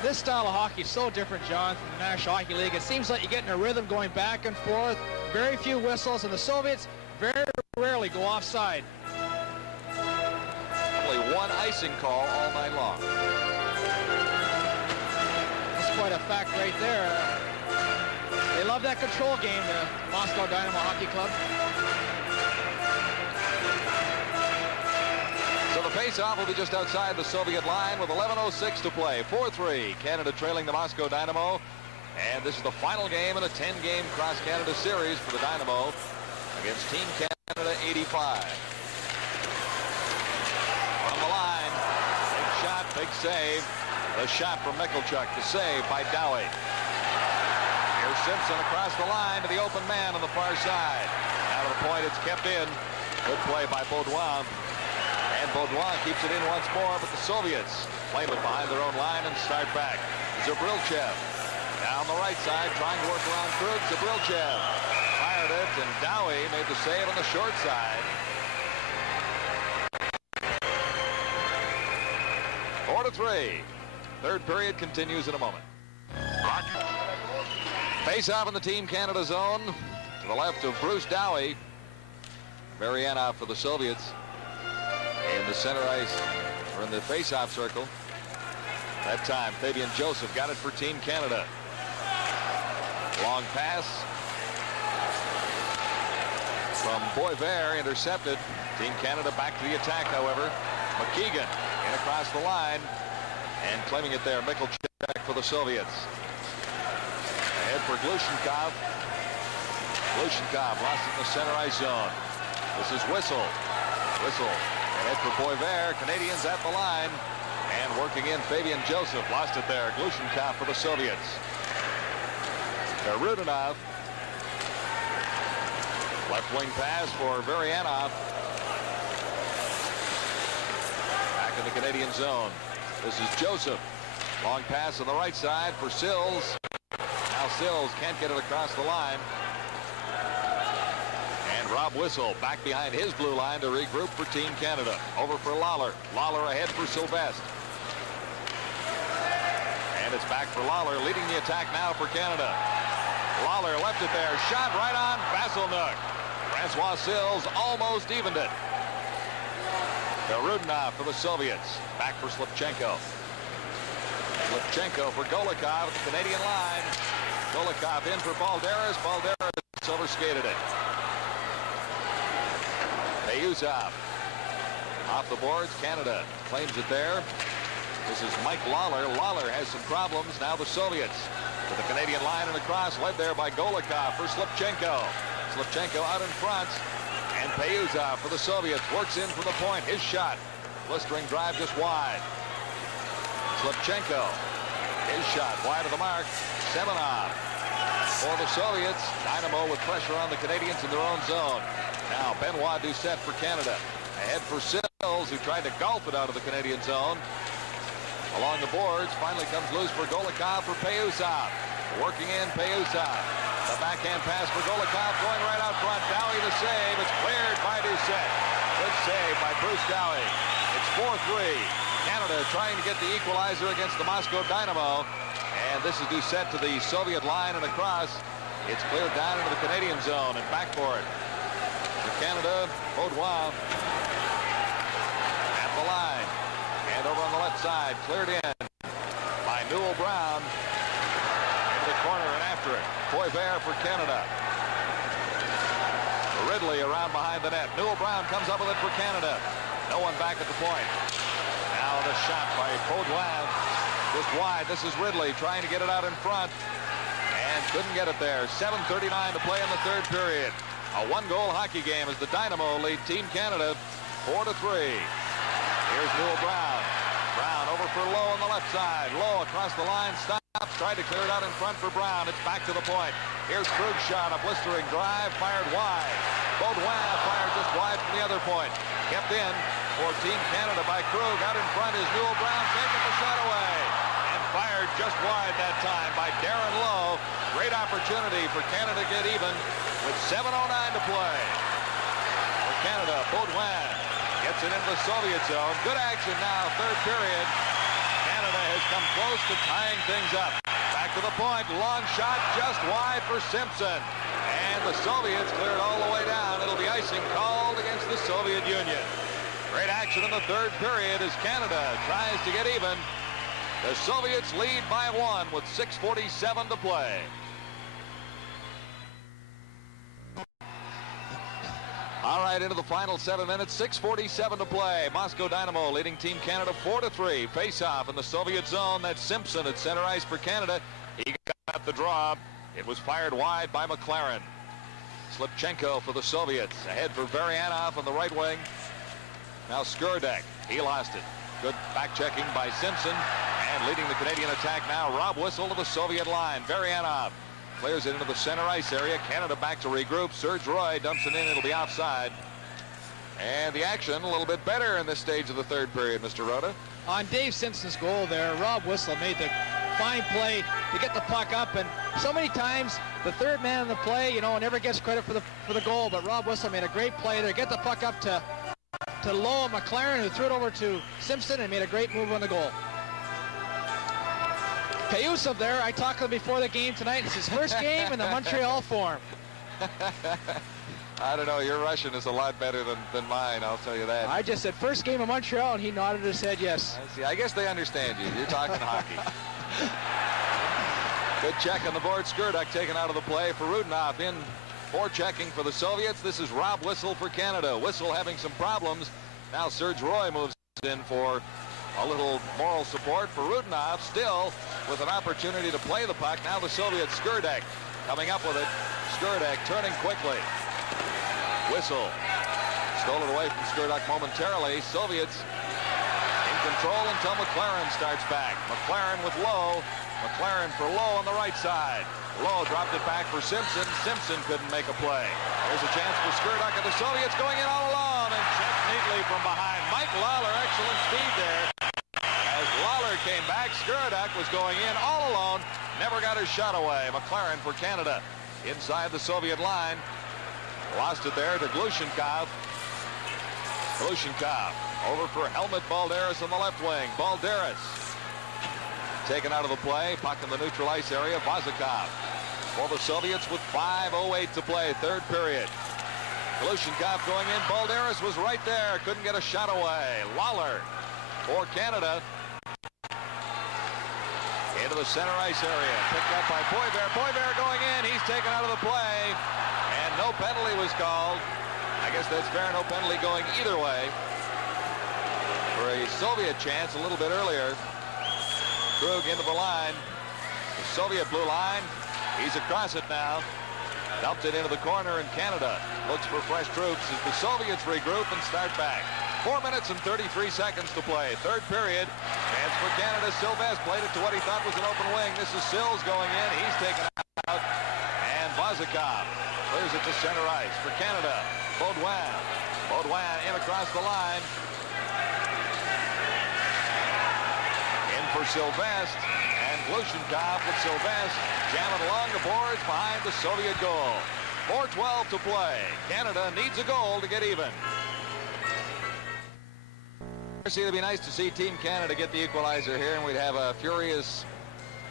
This style of hockey is so different, John, from the National Hockey League. It seems like you're getting a rhythm going back and forth. Very few whistles, and the Soviets very rarely go offside. Only one icing call all night long. That's quite a fact right there. They love that control game, the Moscow Dynamo Hockey Club. So the face-off will be just outside the Soviet line with 11:06 to play. 4-3, Canada trailing the Moscow Dynamo. And this is the final game in a 10-game cross-Canada series for the Dynamo against Team Canada 85. On the line, big shot, big save. The shot from Mikulchuk, the save by Dowie. Here's Simpson across the line to the open man on the far side. Out of the point, it's kept in. Good play by Baudouin. And Baudouin keeps it in once more, but the Soviets claim it behind their own line and start back. Zubrilchev down the right side, trying to work around Krug. Zubrilchev fired it, and Dowie made the save on the short side. 4-3. Third period continues in a moment. Face-off in the Team Canada zone. To the left of Bruce Dowie. Marianov for the Soviets. In the center ice, or in the face-off circle. That time, Fabian Joseph got it for Team Canada. Long pass from Poivert, intercepted. Team Canada back to the attack, however. McKeegan in across the line, and claiming it there, Mikulchuk for the Soviets. Ahead for Glushenkov. Glushenkov lost it in the center ice zone. This is Whistle. Whistle. Ahead for Poivert. Canadians at the line. And working in Fabian Joseph. Lost it there. Glushenkov for the Soviets. Rudinov. Left wing pass for Varianov. Back in the Canadian zone. This is Joseph. Long pass on the right side for Sills. Now Sills can't get it across the line. And Rob Whistle back behind his blue line to regroup for Team Canada. Over for Lawler. Lawler ahead for Sylvestre. And it's back for Lawler, leading the attack now for Canada. Lawler left it there. Shot right on Vasilnuk. Francois Sills almost evened it. Rudinov for the Soviets. Back for Slipchenko. Slipchenko for Golikov at the Canadian line. Golikov in for Balderis. Balderis overskated it. Payuzov off the boards. Canada claims it there. This is Mike Lawler. Lawler has some problems. Now the Soviets to the Canadian line and across, led there by Golikov for Slipchenko. Slipchenko out in front. And Payuzov for the Soviets works in from the point. His shot. Blistering drive just wide. Slipchenko. His shot wide of the mark. Semenov for the Soviets. Dynamo with pressure on the Canadians in their own zone. Now Benoit Doucette for Canada. Ahead for Sills, who tried to golf it out of the Canadian zone. Along the boards, finally comes loose for Golikov for Payuzov. Working in Payuzov. The backhand pass for Golikov going right out front. Dowie the save. It's cleared by Doucette. Good save by Bruce Dowie. It's 4-3. Canada trying to get the equalizer against the Moscow Dynamo. And this is Doucette to the Soviet line and across. It's cleared down into the Canadian zone and back for it. For Canada, Baudouin at the line. And over on the left side, cleared in by Newell Brown. Into the corner and after it. Poivert for Canada. Ridley around behind the net. Newell Brown comes up with it for Canada. No one back at the point. Now the shot by Baudouin. Just wide. This is Ridley trying to get it out in front. And couldn't get it there. 7:39 to play in the third period. A one-goal hockey game as the Dynamo lead Team Canada 4-3. Here's Newell Brown. Brown over for Lowe on the left side. Lowe across the line, stops, tried to clear it out in front for Brown. It's back to the point. Here's Krug's shot, a blistering drive, fired wide. Baudouin fired just wide from the other point. Kept in for Team Canada by Krug. Out in front is Newell Brown, taking the shot away. And fired just wide that time by Darren Lowe. Great opportunity for Canada to get even with 7:09 to play. For Canada, Baudouin gets it into the Soviet zone. Good action now, third period. Canada has come close to tying things up. Back to the point, long shot just wide for Simpson. And the Soviets clear it all the way down. It'll be icing called against the Soviet Union. Great action in the third period as Canada tries to get even. The Soviets lead by 1 with 6:47 to play. All right, into the final 7 minutes, 6:47 to play. Moscow Dynamo leading Team Canada 4-3. Face-off in the Soviet zone. That's Simpson at center ice for Canada. He got the draw. It was fired wide by McLaren. Slipchenko for the Soviets. Ahead for Varianov on the right wing. Now Skurdek. He lost it. Good back-checking by Simpson. And leading the Canadian attack now, Rob Whistle to the Soviet line. Varianov clears it into the center ice area. Canada back to regroup. Serge Roy dumps it in. It'll be offside. And the action a little bit better in this stage of the third period, Mr. Rhoda. On Dave Simpson's goal there, Rob Whistle made the fine play to get the puck up, and so many times the third man in the play, you know, never gets credit for the goal, but Rob Whistle made a great play there, get the puck up to Lowe and McLaren, who threw it over to Simpson and made a great move on the goal. Payuzov there, I talked to him before the game tonight. It's his first game in the Montreal form. I don't know, your Russian is a lot better than mine, I'll tell you that. I just said first game in Montreal, and he nodded his head yes. I see. I guess they understand you. You're talking hockey. Good check on the board. Skurdek taken out of the play for Rudinoff in for checking for the Soviets. This is Rob Whistle for Canada. Whistle having some problems. Now Serge Roy moves in for a little moral support for Rudinoff, still with an opportunity to play the puck. Now the Soviets, Skurdek coming up with it. Skurdek turning quickly. Whistle stole it away from Skurdek momentarily. Soviets in control until McLaren starts back. McLaren with Lowe. McLaren for Lowe on the right side. Lowe dropped it back for Simpson. Simpson couldn't make a play. There's a chance for Skurdek, and the Soviets going in all alone and checked neatly from behind. Mike Lawler, excellent speed there. As Lawler came back, Skurdek was going in all alone. Never got his shot away. McLaren for Canada inside the Soviet line. Lost it there to Glushenkov. Glushenkov over for Helmut Balderis on the left wing. Balderis taken out of the play. Puck in the neutral ice area. Vazikov for the Soviets with 5:08 to play. Third period. Glushenkov going in. Balderis was right there. Couldn't get a shot away. Lawler for Canada. Into the center ice area. Picked up by Poivert. Poivert going in. He's taken out of the play. And no penalty was called. I guess that's fair. No penalty going either way. For a Soviet chance a little bit earlier. Krug into the line. The Soviet blue line. He's across it now. Dumped it into the corner, and Canada looks for fresh troops as the Soviets regroup and start back. 4 minutes and 33 seconds to play. Third period. Chance for Canada. Sylvestre played it to what he thought was an open wing. This is Sills going in. He's taken out. And Vazikov clears it to center ice for Canada. Baudouin. Baudouin in across the line. In for Sylvestre. And Glushenkov with Sylvestre jamming along the boards behind the Soviet goal. 4:12 to play. Canada needs a goal to get even. It'd be nice to see Team Canada get the equalizer here, and we'd have a furious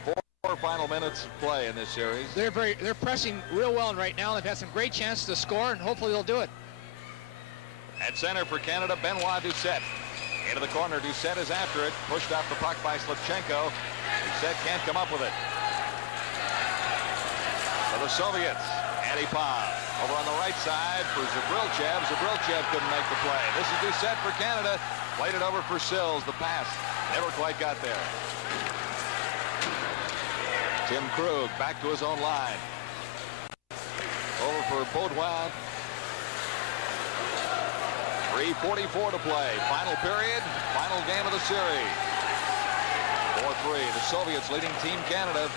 four final minutes of play in this series. They're pressing real well right now. They've had some great chances to score, and hopefully they'll do it. At center for Canada, Benoit Doucette. Into the corner, Doucette is after it. Pushed off the puck by Slipchenko. Doucette can't come up with it. For the Soviets, Antipov. Over on the right side for Zabrilchev. Zabrilchev couldn't make the play. This is Doucette for Canada. Played it over for Sills. The pass never quite got there. Tim Krug back to his own line. Over for Baudouin. 3:44 to play. Final period. Final game of the series. 4-3. The Soviets leading Team Canada.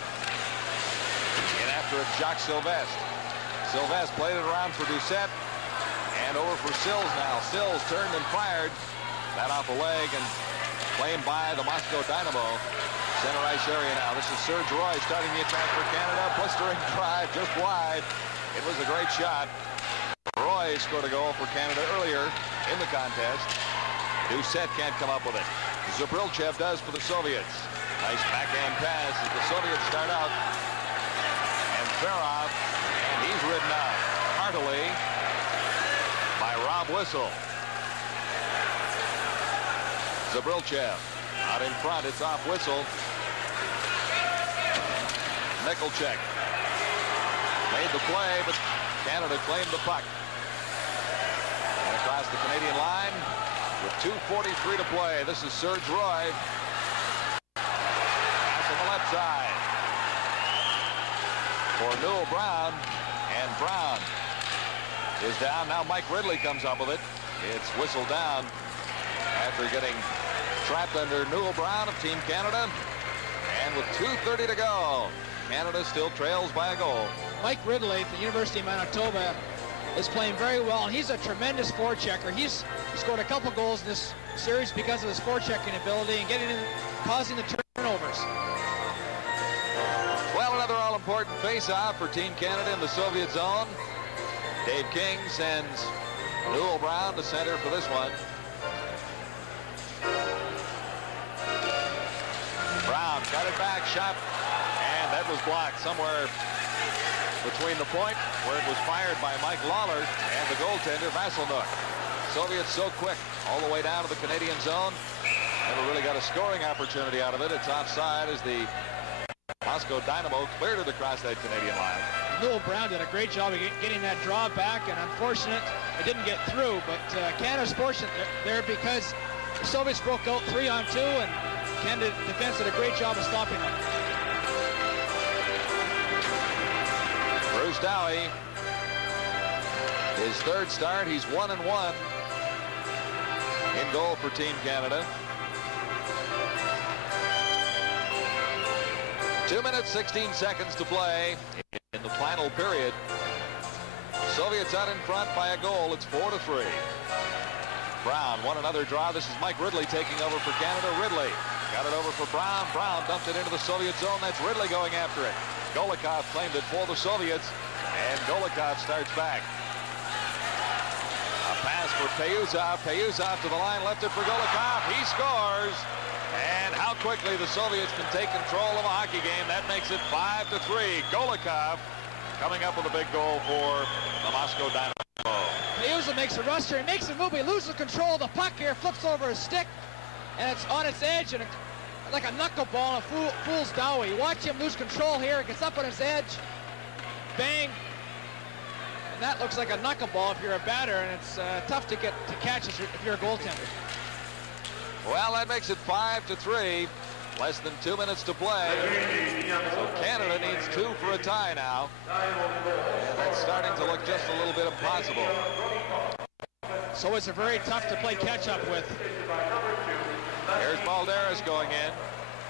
And after it, Jacques Sylvestre. Sylvestre played it around for Doucette. And over for Sills now. Sills turned and fired. That off a leg and claimed by the Moscow Dynamo. Center ice area now. This is Serge Roy starting the attack for Canada. Blistering drive just wide. It was a great shot. Roy scored a goal for Canada earlier in the contest. Doucette can't come up with it. Zabrilchev does for the Soviets. Nice backhand pass as the Soviets start out. And Ferrov, and he's ridden out heartily by Rob Whistle. Zabrilchev out in front. It's off Whistle. Nickelcheck made the play, but Canada claimed the puck. And across the Canadian line with 2:43 to play. This is Serge Roy. Pass on the left side for Newell Brown. And Brown is down. Now Mike Ridley comes up with it. It's whistled down after getting trapped under Newell Brown of Team Canada. And with 2:30 to go, Canada still trails by a goal. Mike Ridley at the University of Manitoba is playing very well, and he's a tremendous forechecker. He's scored a couple goals in this series because of his forechecking ability and getting in, causing the turnovers. Well, another all-important face-off for Team Canada in the Soviet zone. Dave King sends Newell Brown to center for this one. Brown got it back, shot, and that was blocked somewhere between the point where it was fired by Mike Lawler and the goaltender Vasselnook. Soviets so quick all the way down to the Canadian zone. Never really got a scoring opportunity out of it. It's offside as the Moscow Dynamo cleared it across that Canadian line. Newell Brown did a great job of getting that draw back, and unfortunate it didn't get through, but Canada's fortunate there because the Soviets broke out 3-on-2, and Canada defense did a great job of stopping them. Bruce Dowie, his third start, he's 1-1 in goal for Team Canada. 2 minutes, 16 seconds to play in the final period. Soviets out in front by a goal. It's 4-3. Brown won another draw. This is Mike Ridley taking over for Canada. Ridley got it over for Brown. Brown dumped it into the Soviet zone. That's Ridley going after it. Golikov claimed it for the Soviets, and Golikov starts back. A pass for Payuzov. Payuzov to the line, left it for Golikov. He scores. And how quickly the Soviets can take control of a hockey game. That makes it 5-3. Golikov coming up with a big goal for the Moscow Dynamo. Payuzov makes a rush here. He makes a move. He loses control of the puck here. Flips over his stick. And it's on its edge. And like a knuckleball and fools Dowie. Watch him lose control here. Gets up on his edge. Bang. And that looks like a knuckleball if you're a batter, and it's tough to catch if you're a goaltender. Well, that makes it 5-3. Less than 2 minutes to play. So Canada needs 2 for a tie now. And that's starting to look just a little bit impossible. So it's a very tough to play catch-up with. Here's Balderis going in.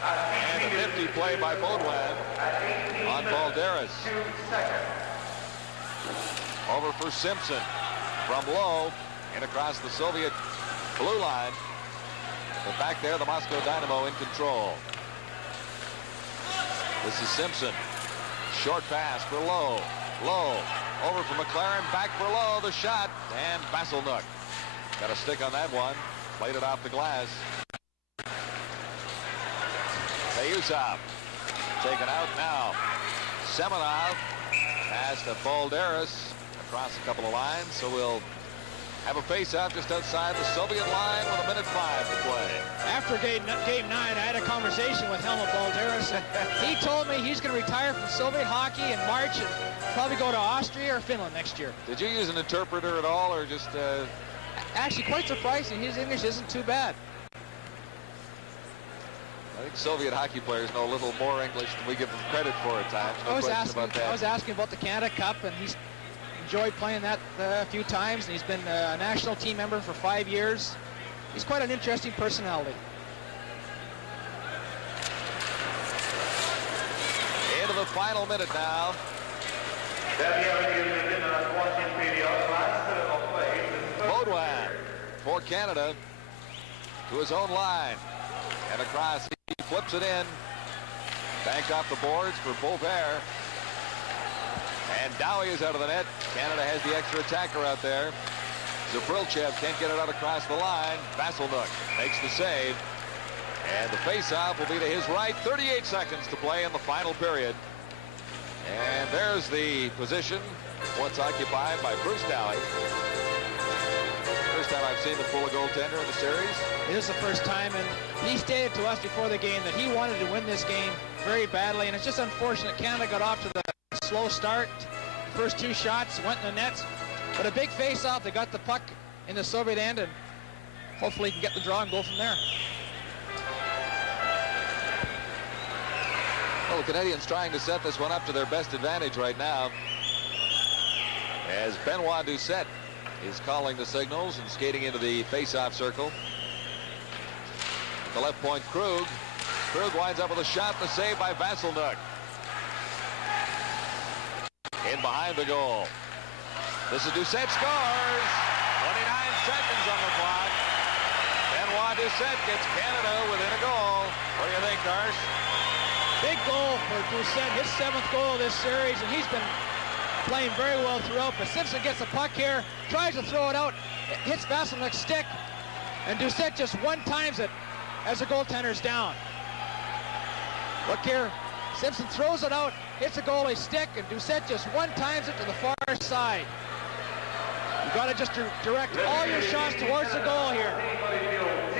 And a nifty play by Baudouin on Balderis. Over for Simpson. From low and across the Soviet blue line. But back there, the Moscow Dynamo in control. This is Simpson. Short pass for Lowe. Lowe over for McLaren. Back for Lowe. The shot. And Vasilnuk got a stick on that one. Played it off the glass. Payusov taken out now. Semenov pass to Balderis across a couple of lines. So we'll have a face-off just outside the Soviet line with 1:05 to play. After game 9, I had a conversation with Helmut Balderis, and he told me he's going to retire from Soviet hockey in March and probably go to Austria or Finland next year. Did you use an interpreter at all, or just... Actually, quite surprising. His English isn't too bad. I think Soviet hockey players know a little more English than we give them credit for at times. No question about that. I was asking about the Canada Cup, and he's enjoyed playing that a few times, and he's been a national team member for 5 years. He's quite an interesting personality. Into the final minute now. Baudouin for Canada to his own line and across. He flips it in. Banked off the boards for Beauvert. And Dowie is out of the net. Canada has the extra attacker out there. Zabrilchev can't get it out across the line. Vasilnuk makes the save. And the face-off will be to his right. 38 seconds to play in the final period. And there's the position once occupied by Bruce Dowie. First time I've seen him pull a goaltender in the series. It is the first time, and he stated to us before the game that he wanted to win this game very badly, and it's just unfortunate Canada got off to the slow start. First 2 shots went in the nets, but a big face-off. They got the puck in the Soviet end, and hopefully he can get the draw and go from there. Well, the Canadians trying to set this one up to their best advantage right now, as Benoit Doucette is calling the signals and skating into the face-off circle. At the left point, Krug. Krug winds up with a shot, the save by Vasilnuk. In behind the goal. This is Doucette scores. 29 seconds on the clock. Benoit Doucette gets Canada within a goal. What do you think, Darsh? Big goal for Doucette, his 7th goal of this series, and he's been playing very well throughout. But Simpson gets the puck here, tries to throw it out, it hits Vasilnuk's stick, and Doucette just one-times it as the goaltender's down. Look here, Simpson throws it out, hits the goalie's stick, and Doucette just one-times it to the far side. You've got to just direct all your shots towards the goal here.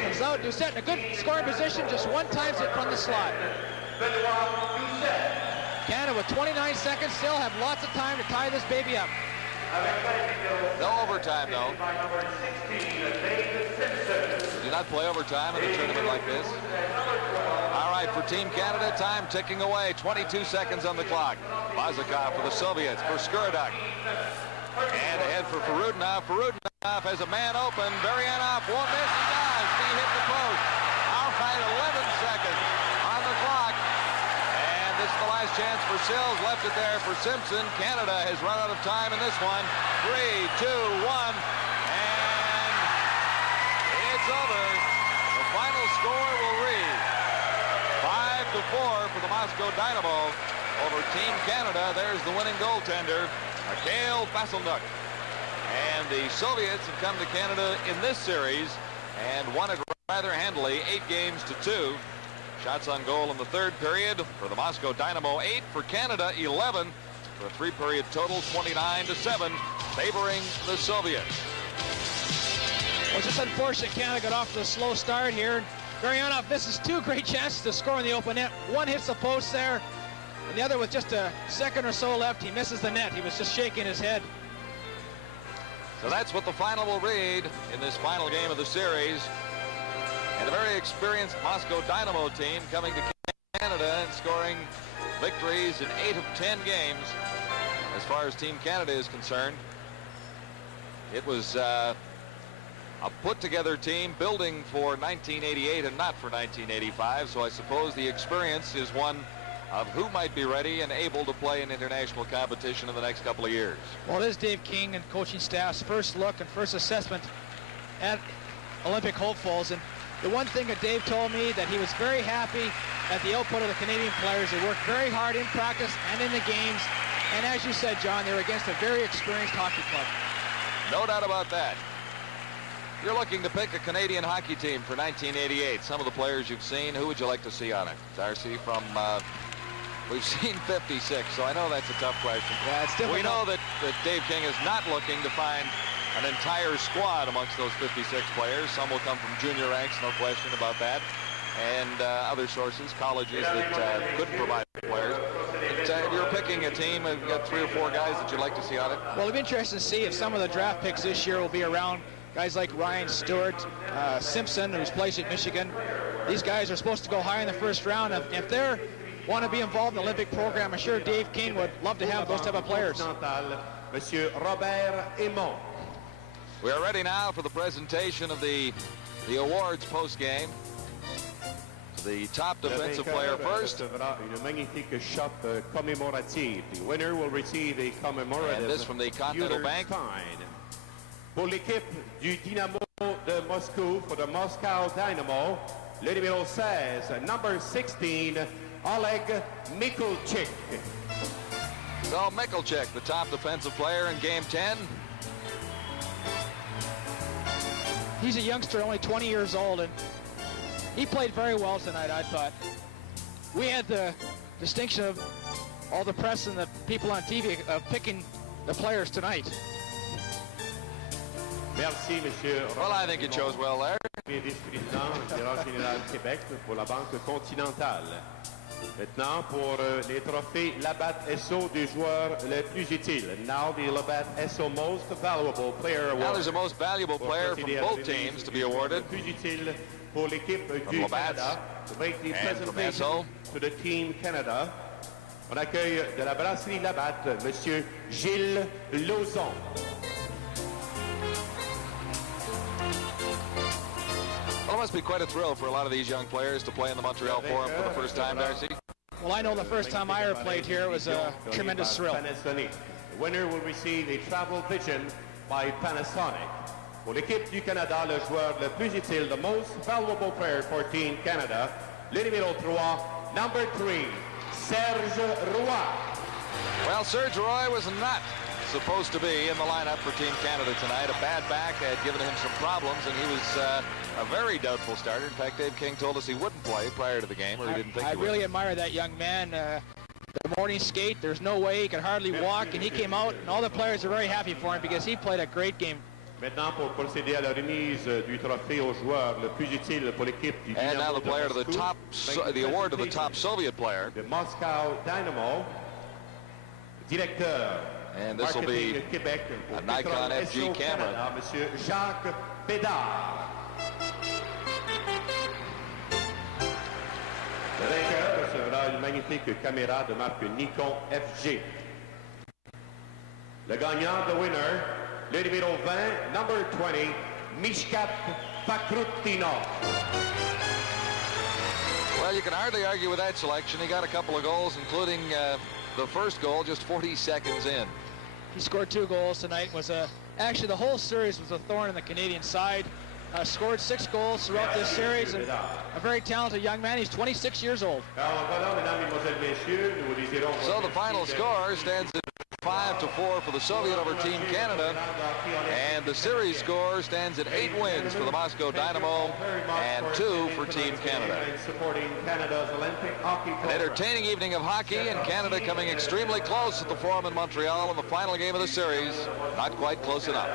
Comes out, Doucette in a good scoring position, just one-times it from the slot. Canada with 29 seconds still have lots of time to tie this baby up. No overtime, though. Do not play overtime in a tournament like this. All right, for Team Canada, time ticking away. 22 seconds on the clock. Vazikov for the Soviets, for Skurduk. And ahead for Farudinov. Farudinov has a man open. Baryanov won't miss. He does. He hit the post. All right, 11 seconds on the clock. And this is the last chance for Sills. Left it there for Simpson. Canada has run out of time in this one. 3, 2, 1. And it's over. The final score will read 5-4 for the Moscow Dynamo over Team Canada. There's the winning goaltender, Mikhail Vasilnuk. And the Soviets have come to Canada in this series and won it rather handily, 8-2. Shots on goal in the 3rd period for the Moscow Dynamo, 8 for Canada, 11 for a 3-period total, 29-7, favoring the Soviets. Well, it's just unfortunate Canada got off to a slow start here. Gurianov misses two great chances to score in the open net. One hits the post there, and the other with just a second or so left, he misses the net. He was just shaking his head. So that's what the final will read in this final game of the series. And a very experienced Moscow Dynamo team coming to Canada and scoring victories in 8 of 10 games. As far as Team Canada is concerned, it was a put-together team building for 1988 and not for 1985. So I suppose the experience is one of who might be ready and able to play in international competition in the next couple of years. Well, it is Dave King and coaching staff's first look and first assessment at Olympic hopefuls. And the one thing that Dave told me, that he was very happy at the output of the Canadian players. They worked very hard in practice and in the games. And as you said, John, they were against a very experienced hockey club. No doubt about that. You're looking to pick a Canadian hockey team for 1988. Some of the players you've seen, who would you like to see on it? Darcy, from we've seen 56, so I know that's a tough question. Yeah, it's difficult. We know that Dave King is not looking to find an entire squad amongst those 56 players. Some will come from junior ranks, no question about that, and other sources, colleges that couldn't provide players. But if you're picking a team, you've got 3 or 4 guys that you'd like to see on it. Well, it'll be interesting to see if some of the draft picks this year will be around guys like Ryan Stewart, Simpson, who's plays at Michigan. These guys are supposed to go high in the first round. If they're want to be involved in the Olympic program, I'm sure Dave King would love to have those type of players. Monsieur Robert Aymon. We are ready now for the presentation of the awards post-game. The top defensive player first. Une magnifique shop commémorative. The winner will receive a commemorative. And this from the Continental Bank. Pour l'équipe du Dynamo de Moscou, for the Moscow Dynamo, le numéro 16, number 16, Oleg Mikulchik. So Mikulchik, the top defensive player in Game 10. He's a youngster, only 20 years old, and he played very well tonight, I thought. We had the distinction of all the press and the people on TV picking the players tonight. Merci, monsieur. Well, I think you chose well there. Vice-président, gérant général Québec pour la Banque continentale. Maintenant, pour les trophées Labatt Esso du joueur le plus utile. Now the Labatt Esso Most Valuable Player Award. Now there's a most valuable player from both teams to be awarded. Le plus utile pour l'équipe du Canada. To make the presentation to the Team Canada. On accueille de la brasserie Labatt, monsieur Gilles Lauzon. Well, it must be quite a thrill for a lot of these young players to play in the Montreal Forum for the first time, Darcy. Well, I know the first time I ever played here, it was a tremendous thrill. The winner will receive a travel pigeon by Panasonic. Pour l'équipe du Canada, le joueur le plus utile, the most valuable player for Team Canada, le numéro 3, number 3, Serge Roy. Well, Serge Roy was not supposed to be in the lineup for Team Canada tonight. A bad back had given him some problems, and he was a very doubtful starter. In fact, Dave King told us he wouldn't play prior to the game, or he didn't think he would. I really admire that young man. The morning skate, there's no way he could hardly walk, and he came out, and all the players are very happy for him because he played a great game. Maintenant, pour procéder à la remise du trophée au joueur le plus utile pour l'équipe du Dynamo. And now the player to the top, the award to the top Soviet player. The Moscow Dynamo, directeur. And this will be a Nikon FG camera. Monsieur Jacques Bédard. Le vainqueur recevra une magnifique caméra de marque Nikon FG. Le gagnant, the winner, le numéro 20, number 20, Mishkat Pakrutino. Well, you can hardly argue with that selection. He got a couple of goals, including the first goal just 40 seconds in. He scored 2 goals tonight. Actually, the whole series was a thorn in the Canadian side. Scored 6 goals throughout this series, and a very talented young man. He's 26 years old. So the final score stands at 5-4 for the Soviet over Team Canada, and the series score stands at 8 wins for the Moscow Dynamo and 2 for Team Canada. An entertaining evening of hockey, and Canada coming extremely close at the Forum in Montreal in the final game of the series. Not quite close enough.